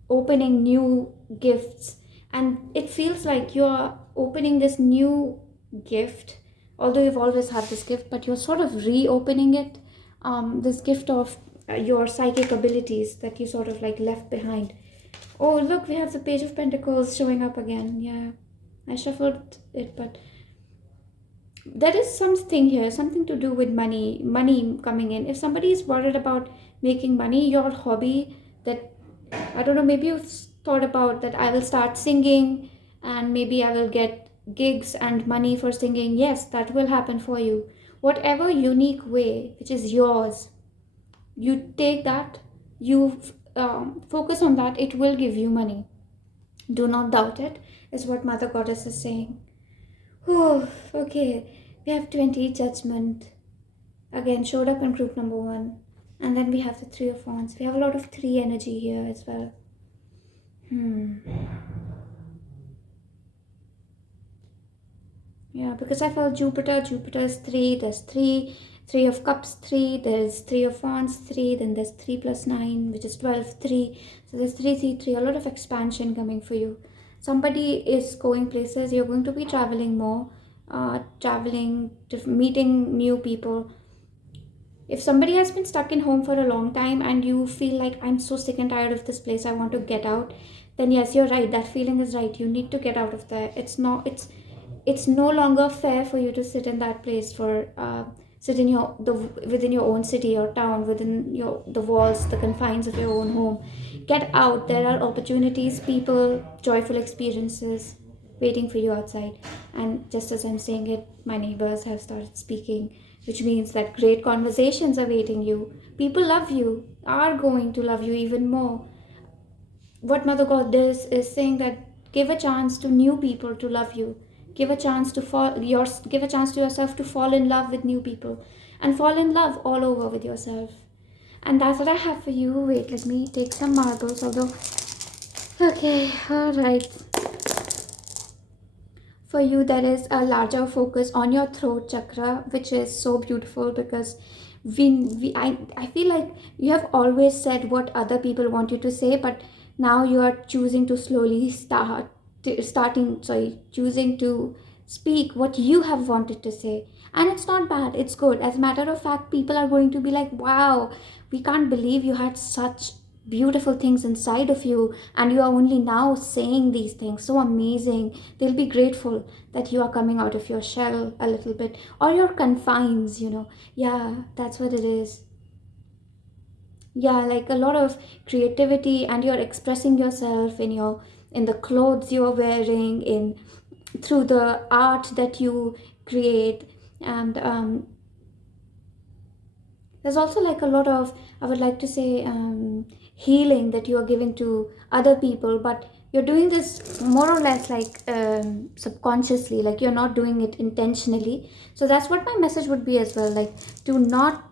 opening new gifts, and it feels like you're opening this new gift, although you've always had this gift, but you're sort of reopening it, this gift of your psychic abilities that you sort of like left behind. Oh look, we have the Page of Pentacles showing up again. Yeah, I shuffled it, but there is something here, something to do with money coming in. If somebody is worried about making money, your hobby, that, I don't know, maybe you've thought about that, I will start singing and maybe I will get gigs and money for singing. Yes, that will happen for you. Whatever unique way which is yours, you take that, you focus on that, it will give you money. Do not doubt it, is what Mother Goddess is saying. Oh, okay. We have 20 Judgment. Again, showed up in group number 1. And then we have the Three of Wands. We have a lot of 3 energy here as well. Yeah, because I felt Jupiter's 3. There's 3. 3 of Cups 3. There's 3 of Wands 3. Then there's 3 plus 9, which is 12, 3. So there's 3, 3, 3. A lot of expansion coming for you. Somebody is going places. You're going to be traveling more. Traveling, meeting new people. If somebody has been stuck in home for a long time and you feel like, I'm so sick and tired of this place, I want to get out, then yes, you're right. That feeling is right. You need to get out of there. It's no longer fair for you to sit in that place for sit in within your own city or town, within the walls, the confines of your own home. Get out. There are opportunities, people, joyful experiences waiting for you outside. And just as I'm saying it, my neighbors have started speaking, which means that great conversations are waiting you. People love you, are going to love you even more. What Mother Goddess is saying, that give a chance to new people to love you. Give a chance to give a chance to yourself to fall in love with new people, and fall in love all over with yourself. And that's what I have for you. Wait, let me take some marbles, although, okay, all right. For you, there is a larger focus on your throat chakra, which is so beautiful, because I feel like you have always said what other people want you to say, but now you are choosing to slowly choosing to speak what you have wanted to say. And it's not bad, it's good. As a matter of fact, people are going to be like, wow, we can't believe you had such beautiful things inside of you, and you are only now saying these things. So amazing. They'll be grateful that you are coming out of your shell a little bit, or your confines. Yeah, that's what it is. Yeah, like a lot of creativity, and you're expressing yourself in the clothes you're wearing, in through the art that you create. And there's also like a lot of, I would like to say, healing that you are giving to other people, but you're doing this more or less like subconsciously, like you're not doing it intentionally. So that's what my message would be as well, like, do not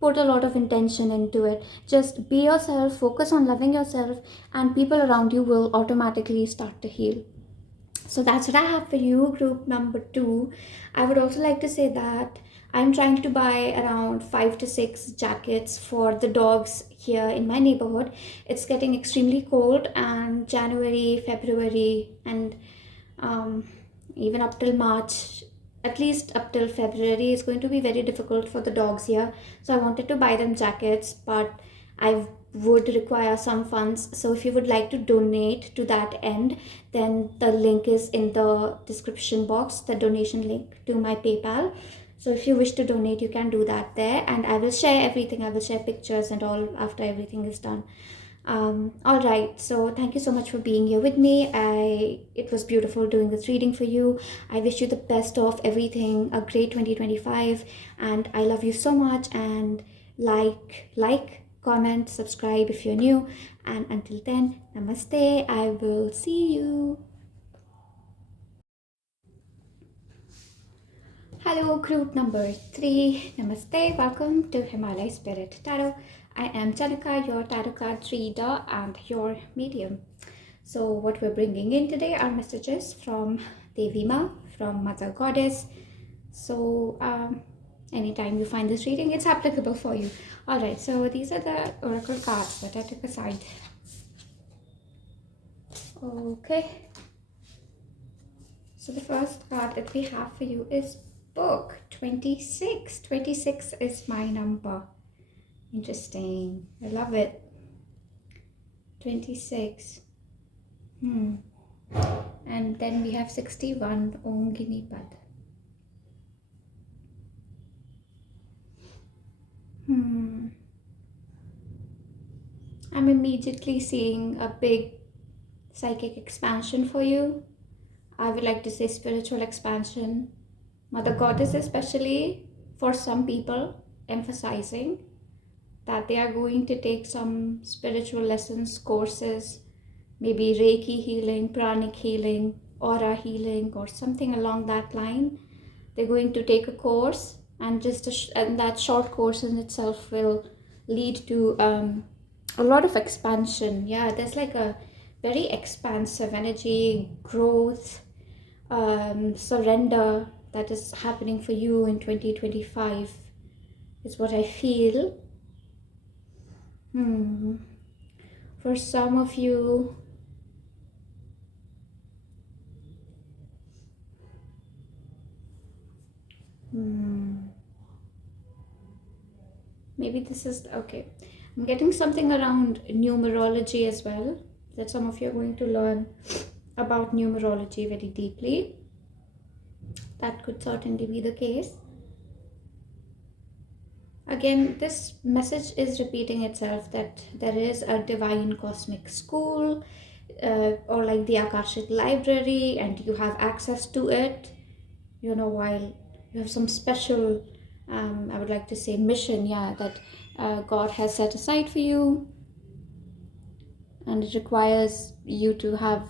put a lot of intention into it. Just be yourself, focus on loving yourself, and people around you will automatically start to heal. So that's what I have for you, group number 2. I would also like to say that I'm trying to buy around 5 to 6 jackets for the dogs here in my neighborhood. It's getting extremely cold, and January, February, and even up till March, at least up till February is going to be very difficult for the dogs here. So I wanted to buy them jackets, but I would require some funds. So if you would like to donate to that end, then the link is in the description box, the donation link to my PayPal. So if you wish to donate, you can do that there, and I will share everything. I will share pictures and all after everything is done. All right, so thank you so much for being here with me. It was beautiful doing this reading for you. I wish you the best of everything, a great 2025, and I love you so much. And comment, subscribe if you're new, and until then, namaste. I will see you. Hello, group number 3. Namaste. Welcome to Himalaya Spirit Tarot. I am Janika, your tarot card reader and your medium. So what we're bringing in today are messages from Devi Ma, from Mother Goddess. So anytime you find this reading, it's applicable for you. All right, so these are the oracle cards that I took aside. Okay. So the first card that we have for you is book 26. 26 is my number. Interesting. I love it. 26. And then we have 61. Om Gini Pad. I'm immediately seeing a big psychic expansion for you. I would like to say spiritual expansion. Mother Goddess, especially for some people, emphasizing that they are going to take some spiritual lessons, courses, maybe Reiki healing, pranic healing, aura healing, or something along that line. They're going to take a course, and and that short course in itself will lead to a lot of expansion. Yeah, there's like a very expansive energy, growth, surrender that is happening for you in 2025 is what I feel. For some of you, maybe this is okay. I'm getting something around numerology as well, that some of you are going to learn about numerology very deeply. That could certainly be the case. Again, this message is repeating itself, that there is a divine cosmic school, or like the Akashic library, and you have access to it, while you have some special, I would like to say, mission, that God has set aside for you, and it requires you to have,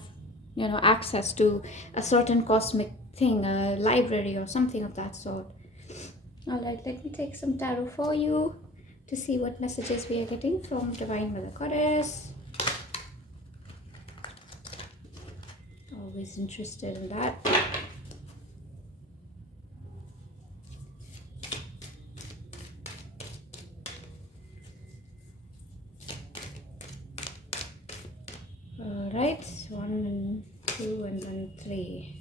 access to a certain cosmic thing, a library or something of that sort. All right, let me take some tarot for you to see what messages we are getting from Divine Mother Goddess. Always interested in that. All right, 1 and 2 and then 3.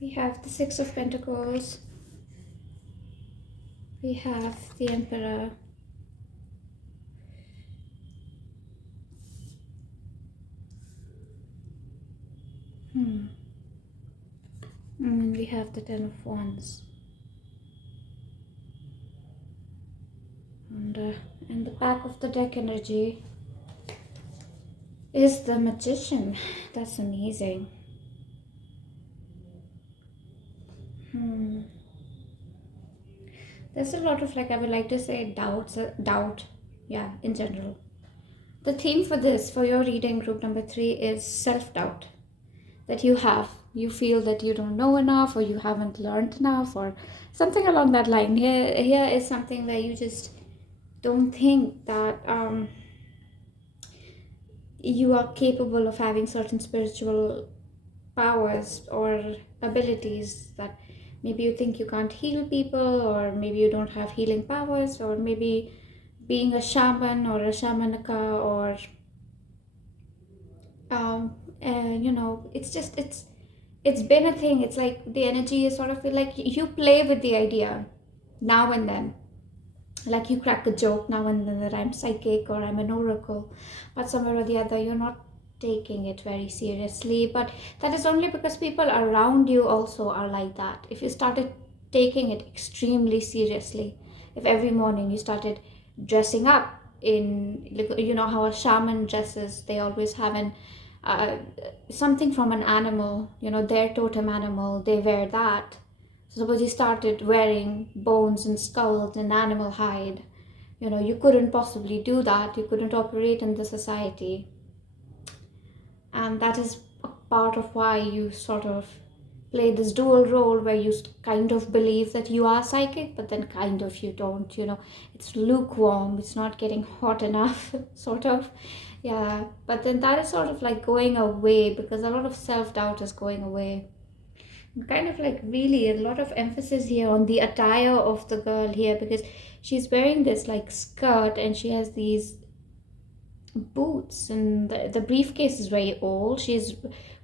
We have the 6 of Pentacles. We have the Emperor. And we have the 10 of Wands. And in the back of the deck energy is the Magician. That's amazing. There's a lot of, I would like to say, doubt, in general. The theme for your reading, group number 3, is self-doubt. That you feel that you don't know enough, or you haven't learned enough, or something along that line. Here is something where you just don't think that you are capable of having certain spiritual powers or abilities, that maybe you think you can't heal people, or maybe you don't have healing powers, or maybe being a shaman or a shamanika, or And it's been a thing. It's like the energy is sort of like you play with the idea now and then, like you crack a joke now and then that I'm psychic or I'm an oracle, but somewhere or the other you're not taking it very seriously. But that is only because people around you also are like that. If you started taking it extremely seriously, if every morning you started dressing up in, like, how a shaman dresses, they always have an uh, something from an animal, their totem animal, they wear that. So suppose you started wearing bones and skulls and animal hide, you couldn't possibly do that. You couldn't operate in the society. And that is a part of why you sort of play this dual role where you kind of believe that you are psychic, but then kind of you don't, it's lukewarm, it's not getting hot enough, sort of. Yeah, but then that is sort of like going away because a lot of self-doubt is going away. Kind of like really a lot of emphasis here on the attire of the girl here, because she's wearing this like skirt and she has these boots, and the briefcase is very old. She's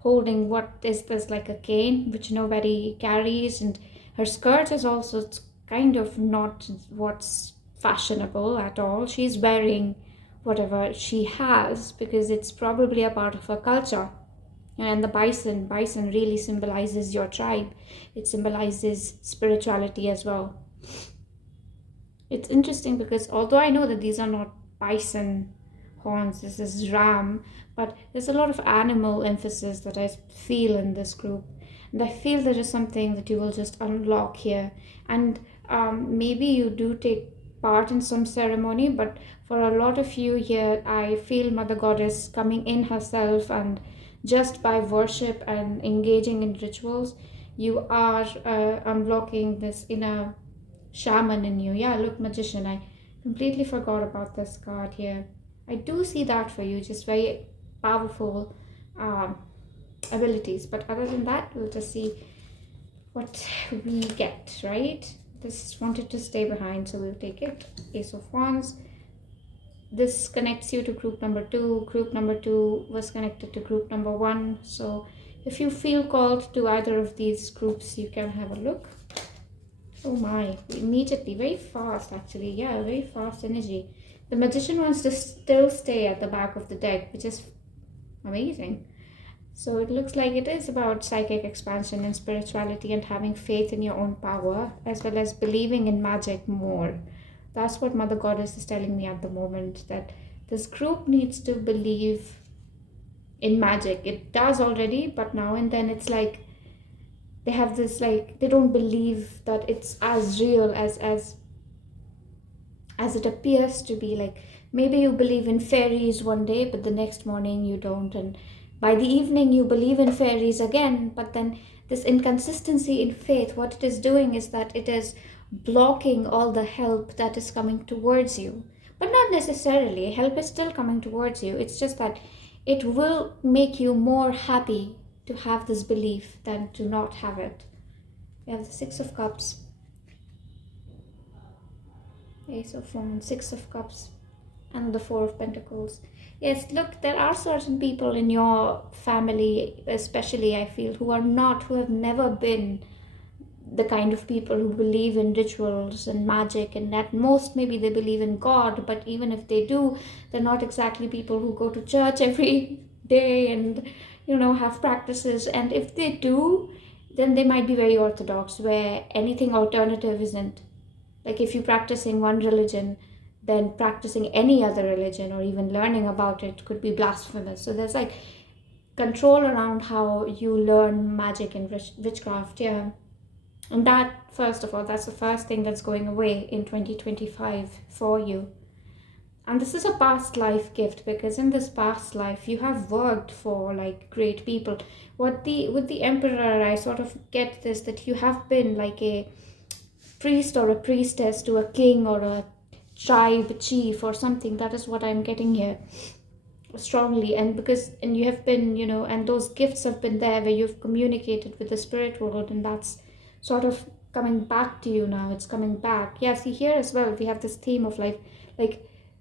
holding what is this, like a cane, which nobody carries, and her skirt is also kind of not what's fashionable at all. She's wearing whatever she has because it's probably a part of her culture. And the bison really symbolizes your tribe. It symbolizes spirituality as well. It's interesting because although I know that these are not bison horns, this is ram, but there's a lot of animal emphasis that I feel in this group. And I feel there is something that you will just unlock here. And maybe you do take part in some ceremony, but for a lot of you here, I feel Mother Goddess coming in herself, and just by worship and engaging in rituals, you are unlocking this inner shaman in you. Yeah, look, magician. I completely forgot about this card here. I do see that for you, just very powerful um, abilities. But other than that, we'll just see what we get, right? This wanted to stay behind, so we'll take it. Ace of Wands. This connects you to group number 2. Group number 2 was connected to group number 1. So if you feel called to either of these groups, you can have a look. Oh my, immediately, very fast actually. Yeah, very fast energy. The magician wants to still stay at the back of the deck, which is amazing. So it looks like it is about psychic expansion and spirituality and having faith in your own power, as well as believing in magic more. That's what Mother Goddess is telling me at the moment, that this group needs to believe in magic. It does already, but now and then it's like they have this, like, they don't believe that it's as real as it appears to be. Like, maybe you believe in fairies one day, but the next morning you don't, and by the evening you believe in fairies again. But then this inconsistency in faith, what it is doing is that it is blocking all the help that is coming towards you. But not necessarily, help is still coming towards you. It's just that it will make you more happy to have this belief than to not have it. We have the Six of Cups, Ace of Wands, Six of Cups, and the Four of Pentacles. Yes, look, there are certain people in your family, especially I feel, who have never been the kind of people who believe in rituals and magic, and at most maybe they believe in God, but even if they do, they're not exactly people who go to church every day and have practices. And if they do, then they might be very orthodox, where anything alternative isn't. Like, if you're practicing one religion, then practicing any other religion or even learning about it could be blasphemous. So there's like control around how you learn magic and witchcraft. Yeah. And that, first of all, that's the first thing that's going away in 2025 for you. And this is a past life gift, because in this past life you have worked for like great people. With the Emperor, I sort of get this, that you have been like a priest or a priestess to a king or a tribe chief or something. That is what I'm getting here strongly. And you have been, and those gifts have been there where you've communicated with the spirit world, and that's sort of coming back to you now. It's coming back. Yeah, see, here as well we have this theme of like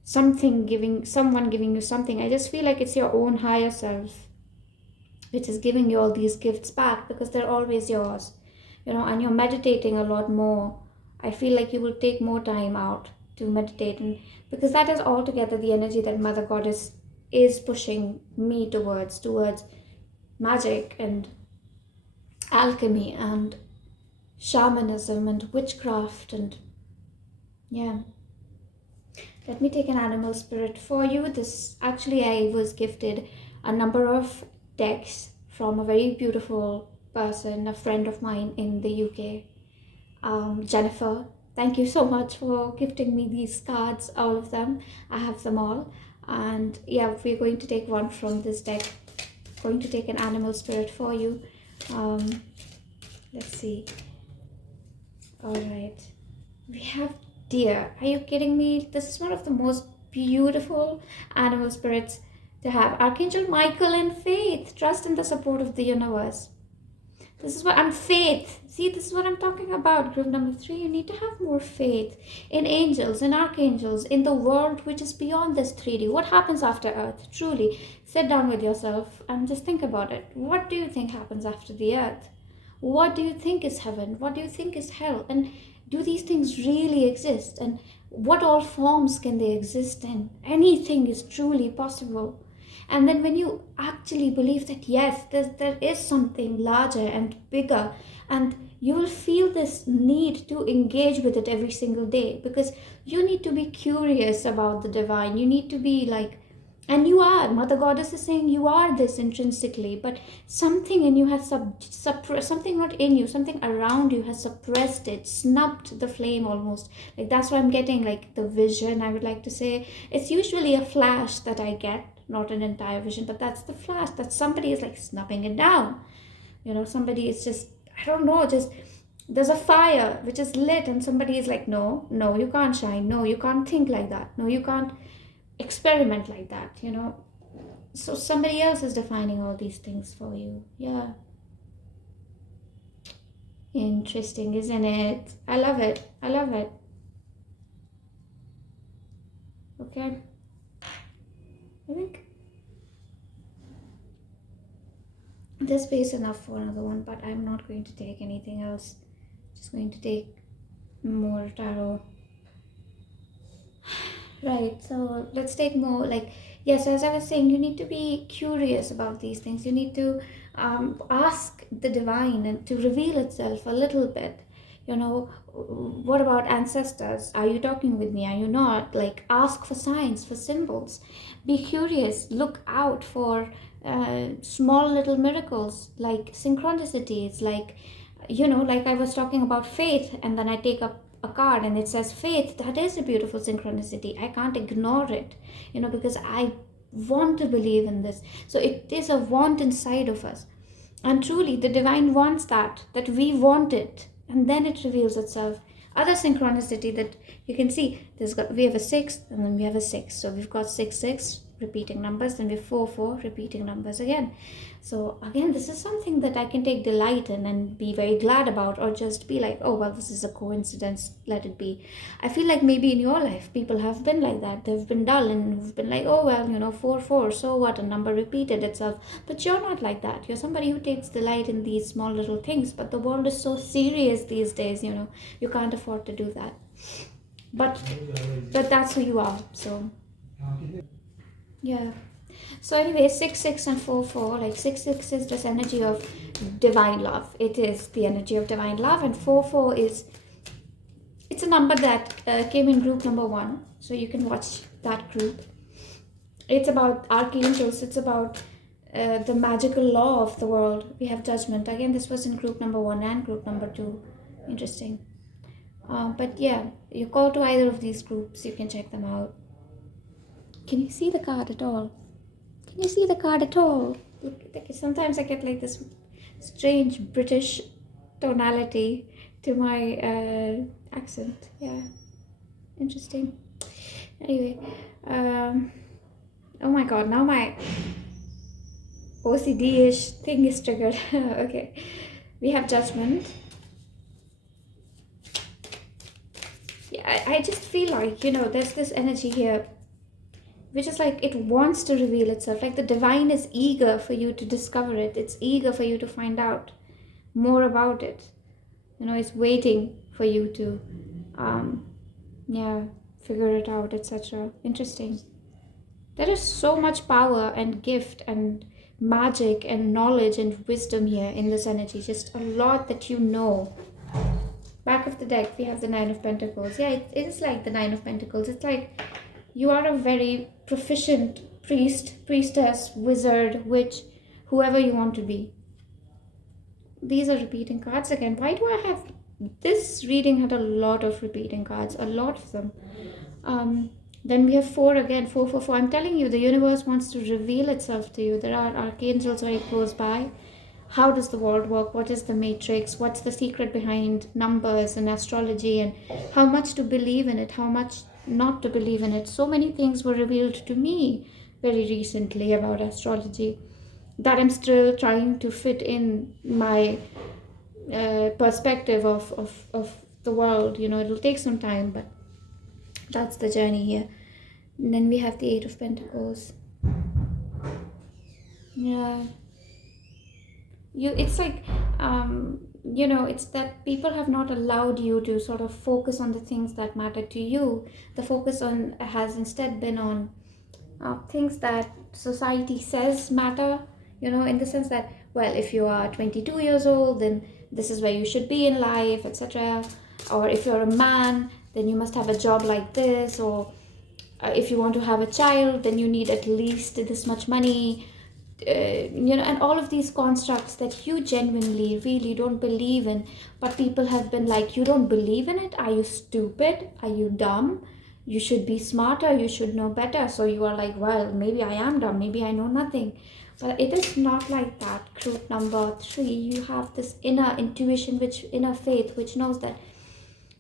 someone giving you something. I just feel like it's your own higher self. which is giving you all these gifts back because they're always yours, and you're meditating a lot more. I feel like you will take more time out to meditate, and because that is altogether the energy that Mother Goddess is pushing me towards magic and alchemy and shamanism and witchcraft. And yeah, let me take an animal spirit for you. This actually, I was gifted a number of decks from a very beautiful person, a friend of mine in the UK, Jennifer. Thank you so much for gifting me these cards, all of them. I have them all. And yeah, we're going to take one from this deck. Going to take an animal spirit for you. Let's see. All right. We have deer. Are you kidding me? This is one of the most beautiful animal spirits to have. Archangel Michael and faith. Trust in the support of the universe. This is what I'm faith. See, this is what I'm talking about. Group number 3, you need to have more faith in angels, in archangels, in the world which is beyond this 3D. What happens after Earth? Truly, sit down with yourself and just think about it. What do you think happens after the Earth? What do you think is heaven? What do you think is hell? And do these things really exist? And what all forms can they exist in? Anything is truly possible. And then when you actually believe that yes, there is something larger and bigger, and you will feel this need to engage with it every single day, because you need to be curious about the divine. You need to be like, and you are, Mother Goddess is saying you are this intrinsically, but something in you has suppressed, something not in you, something around you has suppressed it, snubbed the flame almost. Like that's why I'm getting like the vision, I would like to say. It's usually a flash that I get, not an entire vision, but that's the flash that somebody is like snubbing it down. Somebody is just, I don't know, just there's a fire which is lit and somebody is like, no, you can't shine. No, you can't think like that. No, you can't experiment like that, So somebody else is defining all these things for you. Yeah. Interesting, isn't it? I love it. Okay. I think there's space enough for another one, but I'm not going to take anything else. Just going to take more tarot. Right, so let's take more, like, yes, as I was saying, you need to be curious about these things. You need to ask the divine and to reveal itself a little bit. What about ancestors? Are you talking with me? Are you not? Like, ask for signs, for symbols. Be curious. Look out for small little miracles, like synchronicities, like, like I was talking about faith, and then I take up a card and it says faith. That is a beautiful synchronicity. I can't ignore it, because I want to believe in this. So it is a want inside of us. And truly, the divine wants that we want it. And then it reveals itself. Other synchronicity that you can see, we have a 6 and then we have a 6. So we've got 6 repeating numbers, then we have 4 repeating numbers again. So again, this is something that I can take delight in and be very glad about, or just be like, oh well, this is a coincidence, let it be. I feel like maybe in your life people have been like that. They've been dull and have been like, oh well, 4, so what, a number repeated itself. But you're not like that. You're somebody who takes delight in these small little things. But the world is so serious these days, you can't afford to do that. But that's who you are. So yeah. So anyway, 6 and 4, like 6 is this energy of divine love. It is the energy of divine love. And 4 is, it's a number that came in group number 1. So you can watch that group. It's about archangels. It's about the magical law of the world. We have judgment. Again, this was in group number 1 and group number 2. Interesting. But yeah, you're called to either of these groups. You can check them out. Can you see the card at all? Can you see the card at all? Sometimes I get like this strange British tonality to my accent. Yeah, interesting. Anyway, oh my god, now my OCD-ish thing is triggered. Okay, we have judgment. Yeah, I just feel like, there's this energy here which is like it wants to reveal itself. Like the divine is eager for you to discover it. It's eager for you to find out more about it. It's waiting for you to, figure it out, etc. Interesting. There is so much power and gift and magic and knowledge and wisdom here in this energy. Just a lot that you know. Back of the deck, we have the Nine of Pentacles. Yeah, it is like the Nine of Pentacles. It's like you are a very proficient priest, priestess, wizard, witch, whoever you want to be. These are repeating cards again. Why do I have... This reading had a lot of repeating cards, a lot of them. Then we have 4 again, 4, 4, 4. I'm telling you, the universe wants to reveal itself to you. There are archangels very close by. How does the world work? What is the matrix? What's the secret behind numbers and astrology, and how much to believe in it, how much not to believe in it? So many things were revealed to me very recently about astrology that I'm still trying to fit in my perspective of the world. It'll take some time, but that's the journey here. And then we have the 8 of Pentacles. Yeah. It's like, it's that people have not allowed you to sort of focus on the things that matter to you. The focus has instead been on things that society says matter, in the sense that, well, if you are 22 years old, then this is where you should be in life, etc. Or if you're a man, then you must have a job like this. Or if you want to have a child, then you need at least this much money. And all of these constructs that you genuinely really don't believe in, but people have been like, you don't believe in it? Are you stupid? Are you dumb? You should be smarter, you should know better. So you are like, well, maybe I am dumb, maybe I know nothing. But it is not like that. Group number 3, you have this inner intuition, inner faith, which knows that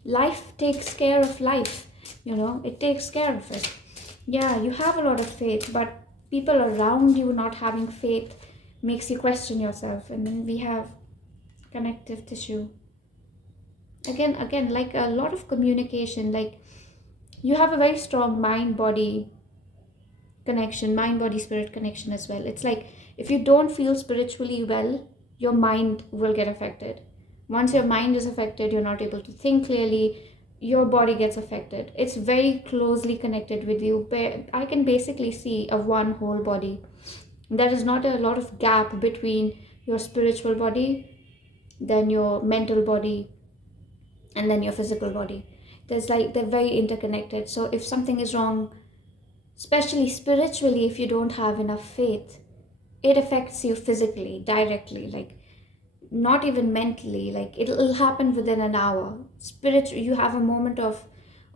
life takes care of life. It takes care of it. Yeah, you have a lot of faith, but people around you not having faith makes you question yourself. And then we have connective tissue. Again, like a lot of communication. Like you have a very strong mind-body connection, mind-body-spirit connection as well. It's like if you don't feel spiritually well, your mind will get affected. Once your mind is affected, you're not able to think clearly, your body gets affected. It's very closely connected with you. I can basically see a one whole body. There is not a lot of gap between your spiritual body, then your mental body, and then your physical body. They're very interconnected. So if something is wrong, especially spiritually, if you don't have enough faith, it affects you physically, directly, like not even mentally. Like it'll happen within an hour. You have a moment of,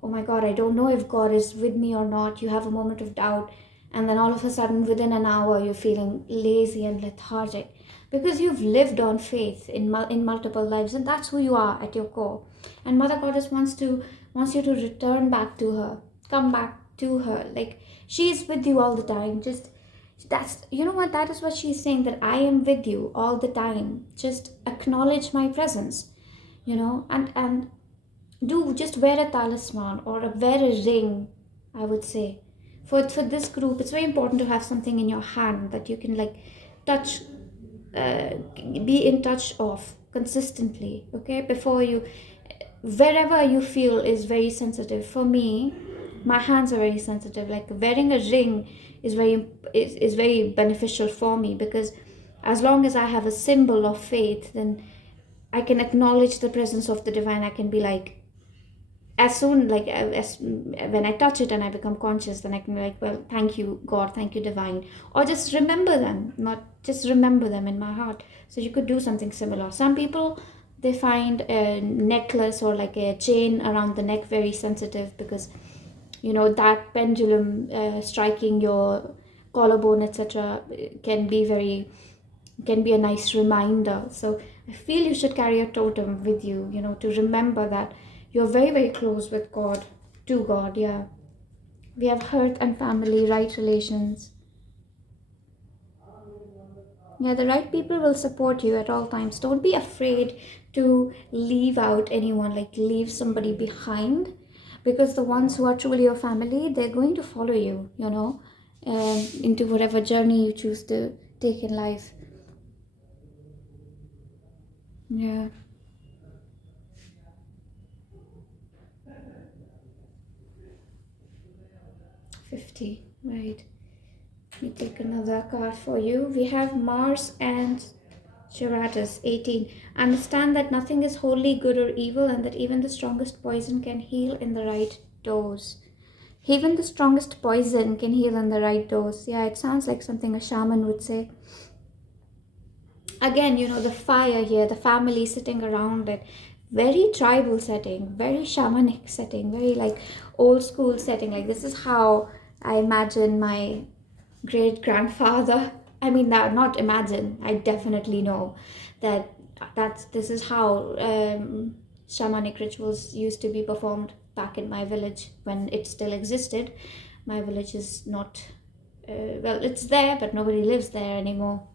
oh my God, I don't know if God is with me or not. You have a moment of doubt, and then all of a sudden within an hour you're feeling lazy and lethargic, because you've lived on faith in multiple lives, and that's who you are at your core. And Mother Goddess wants you to return back to her, come back to her. Like she's with you all the time. Just that is what she's saying, that I am with you all the time. Just acknowledge my presence, and just wear a talisman or wear a ring. I would say for this group, it's very important to have something in your hand that you can like touch, be in touch of consistently. Okay, before you, wherever you feel is very sensitive. For me, my hands are very sensitive. Like wearing a ring is very beneficial for me, because as long as I have a symbol of faith, then I can acknowledge the presence of the divine. I can be like, as soon like as when I touch it and I become conscious, then I can be like, well, thank you God, thank you divine, or just remember them, not just remember them in my heart. So you could do something similar. Some people, they find a necklace or like a chain around the neck very sensitive, because that pendulum striking your collarbone, etc., can be a nice reminder. So I feel you should carry a totem with you, to remember that you're very, very close with God, to God. Yeah, we have hearth and family, right relations. Yeah, the right people will support you at all times. Don't be afraid to leave out anyone, like leave somebody behind, because the ones who are truly your family, they're going to follow you, into whatever journey you choose to take in life. Yeah. 50, right. Let me take another card for you. We have Mars and Shiratus, 18. Understand that nothing is wholly good or evil, and that even the strongest poison can heal in the right dose. Even the strongest poison can heal in the right dose. Yeah, it sounds like something a shaman would say. Again, the fire here, the family sitting around it, very tribal setting, very shamanic setting, very like old school setting. Like, this is how I imagine my great grandfather. I mean, not imagine, I definitely know that this is how shamanic rituals used to be performed back in my village when it still existed. My village is not well, it's there, but nobody lives there anymore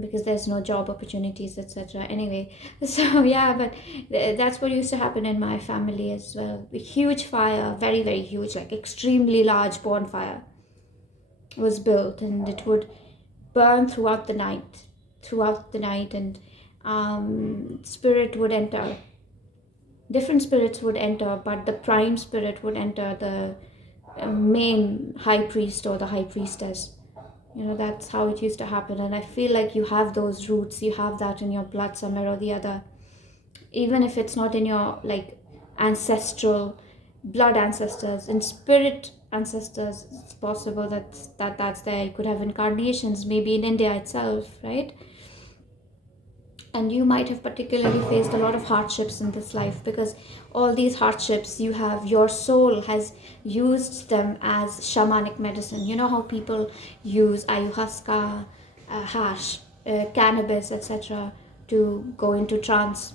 because there's no job opportunities, etc. Anyway, so yeah, but that's what used to happen in my family as well. A huge fire, very very huge, like extremely large bonfire was built, and it would burn throughout the night, and spirit would enter. Different spirits would enter, but the prime spirit would enter the main high priest or the high priestess. That's how it used to happen, and I feel like you have those roots, you have that in your blood somewhere or the other, even if it's not in your like ancestral blood ancestors, in spirit ancestors. It's possible that's there. You could have incarnations maybe in India itself, right? And you might have particularly faced a lot of hardships in this life, because all these hardships, your soul has used them as shamanic medicine. You know how people use ayahuasca, hash, cannabis, etc., to go into trance.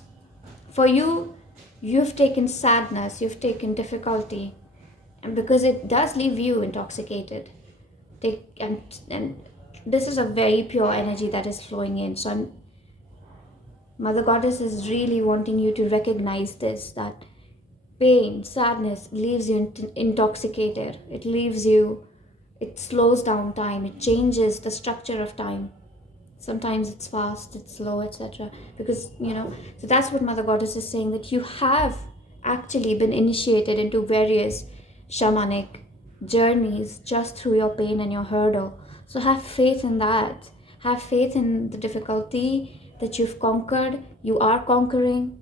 For you, you've taken sadness, you've taken difficulty, and because it does leave you intoxicated. And this is a very pure energy that is flowing in. So Mother Goddess is really wanting you to recognize this, that pain, sadness leaves you intoxicated. It slows down time, it changes the structure of time. Sometimes it's fast, it's slow, etc. Because, so that's what Mother Goddess is saying, that you have actually been initiated into various shamanic journeys just through your pain and your hurdle. So have faith in that. Have faith in the difficulty that you've conquered, you are conquering.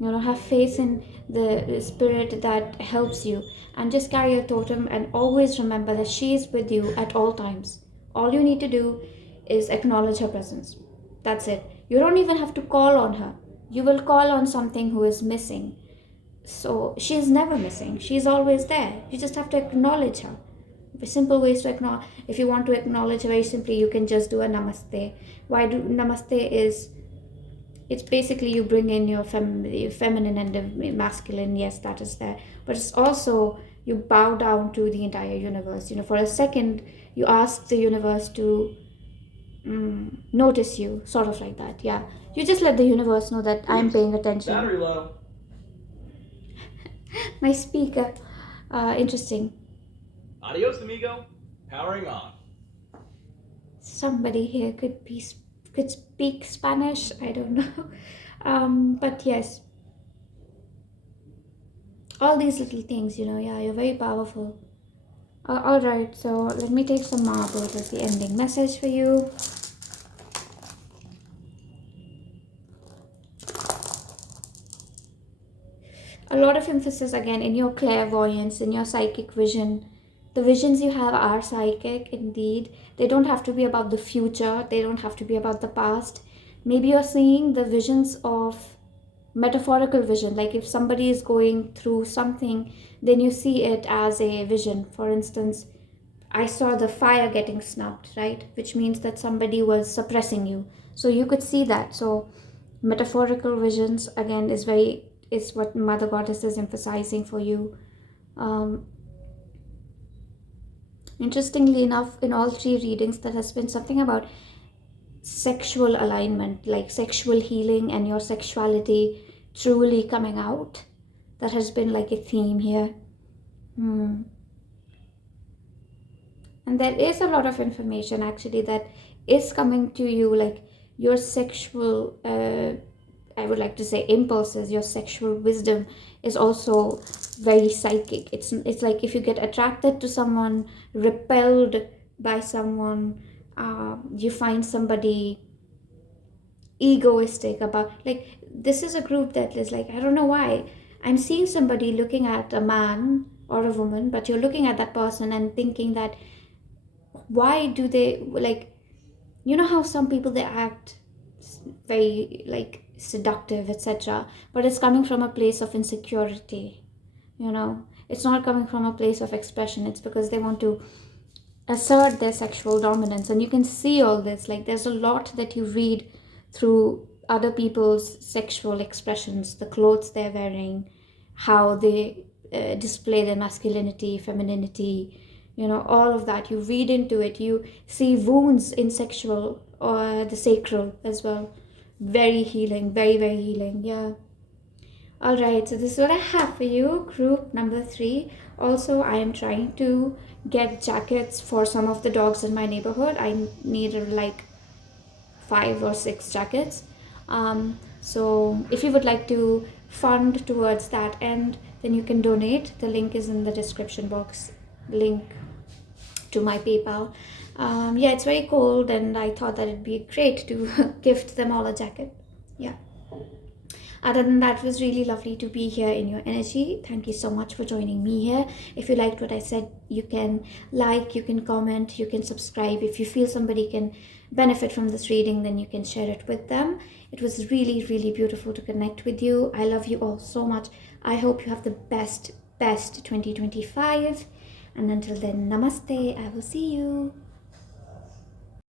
Have faith in the spirit that helps you, and just carry a totem, and always remember that she is with you at all times. All you need to do is acknowledge her presence. That's it. You don't even have to call on her. You will call on something who is missing. So she is never missing. She is always there. You just have to acknowledge her. Simple ways to acknowledge. If you want to acknowledge very simply, you can just do a namaste. Why do namaste is, it's basically you bring in your feminine and the masculine. Yes, that is there, but it's also you bow down to the entire universe. For a second you ask the universe to notice you, sort of like that. Yeah, you just let the universe know that I'm paying attention. Battery low. My speaker, interesting. Adios, amigo. Powering on. Somebody here could speak Spanish. I don't know. But yes, all these little things, yeah, you're very powerful. All right, so let me take some marbles as the ending message for you. A lot of emphasis again in your clairvoyance, in your psychic vision. The visions you have are psychic indeed. They don't have to be about the future, they don't have to be about the past. Maybe you're seeing the visions of metaphorical vision, like if somebody is going through something, then you see it as a vision. For instance, I saw the fire getting snubbed, right? Which means that somebody was suppressing you. So you could see that. So metaphorical visions again is what Mother Goddess is emphasizing for you. Interestingly enough, in all three readings, there has been something about sexual alignment, like sexual healing and your sexuality truly coming out. That has been like a theme here. And there is a lot of information actually that is coming to you, like your sexual I would like to say impulses, your sexual wisdom is also very psychic. It's like if you get attracted to someone, repelled by someone, you find somebody egoistic about, like, this is a group that is like, I don't know why I'm seeing somebody looking at a man or a woman, but you're looking at that person and thinking that why do they, like, you know how some people they act very like seductive, etc., but it's coming from a place of insecurity. It's not coming from a place of expression. It's because they want to assert their sexual dominance. And you can see all this, like there's a lot that you read through other people's sexual expressions, the clothes they're wearing, how they display their masculinity, femininity, all of that. You read into it, you see wounds in sexual or the sacral as well. Very healing, very, very healing. Yeah. All right, so this is what I have for you, group number 3. Also, I am trying to get jackets for some of the dogs in my neighborhood. I need like 5 or 6 jackets. So if you would like to fund towards that end, then you can donate. The link is in the description box. Link to my PayPal. Yeah, it's very cold, and I thought that it'd be great to gift them all a jacket. Yeah. Other than that, it was really lovely to be here in your energy. Thank you so much for joining me here. If you liked what I said, you can like, you can comment, you can subscribe. If you feel somebody can benefit from this reading, then you can share it with them. It was really, really beautiful to connect with you. I love you all so much. I hope you have the best 2025. And until then, namaste. I will see you.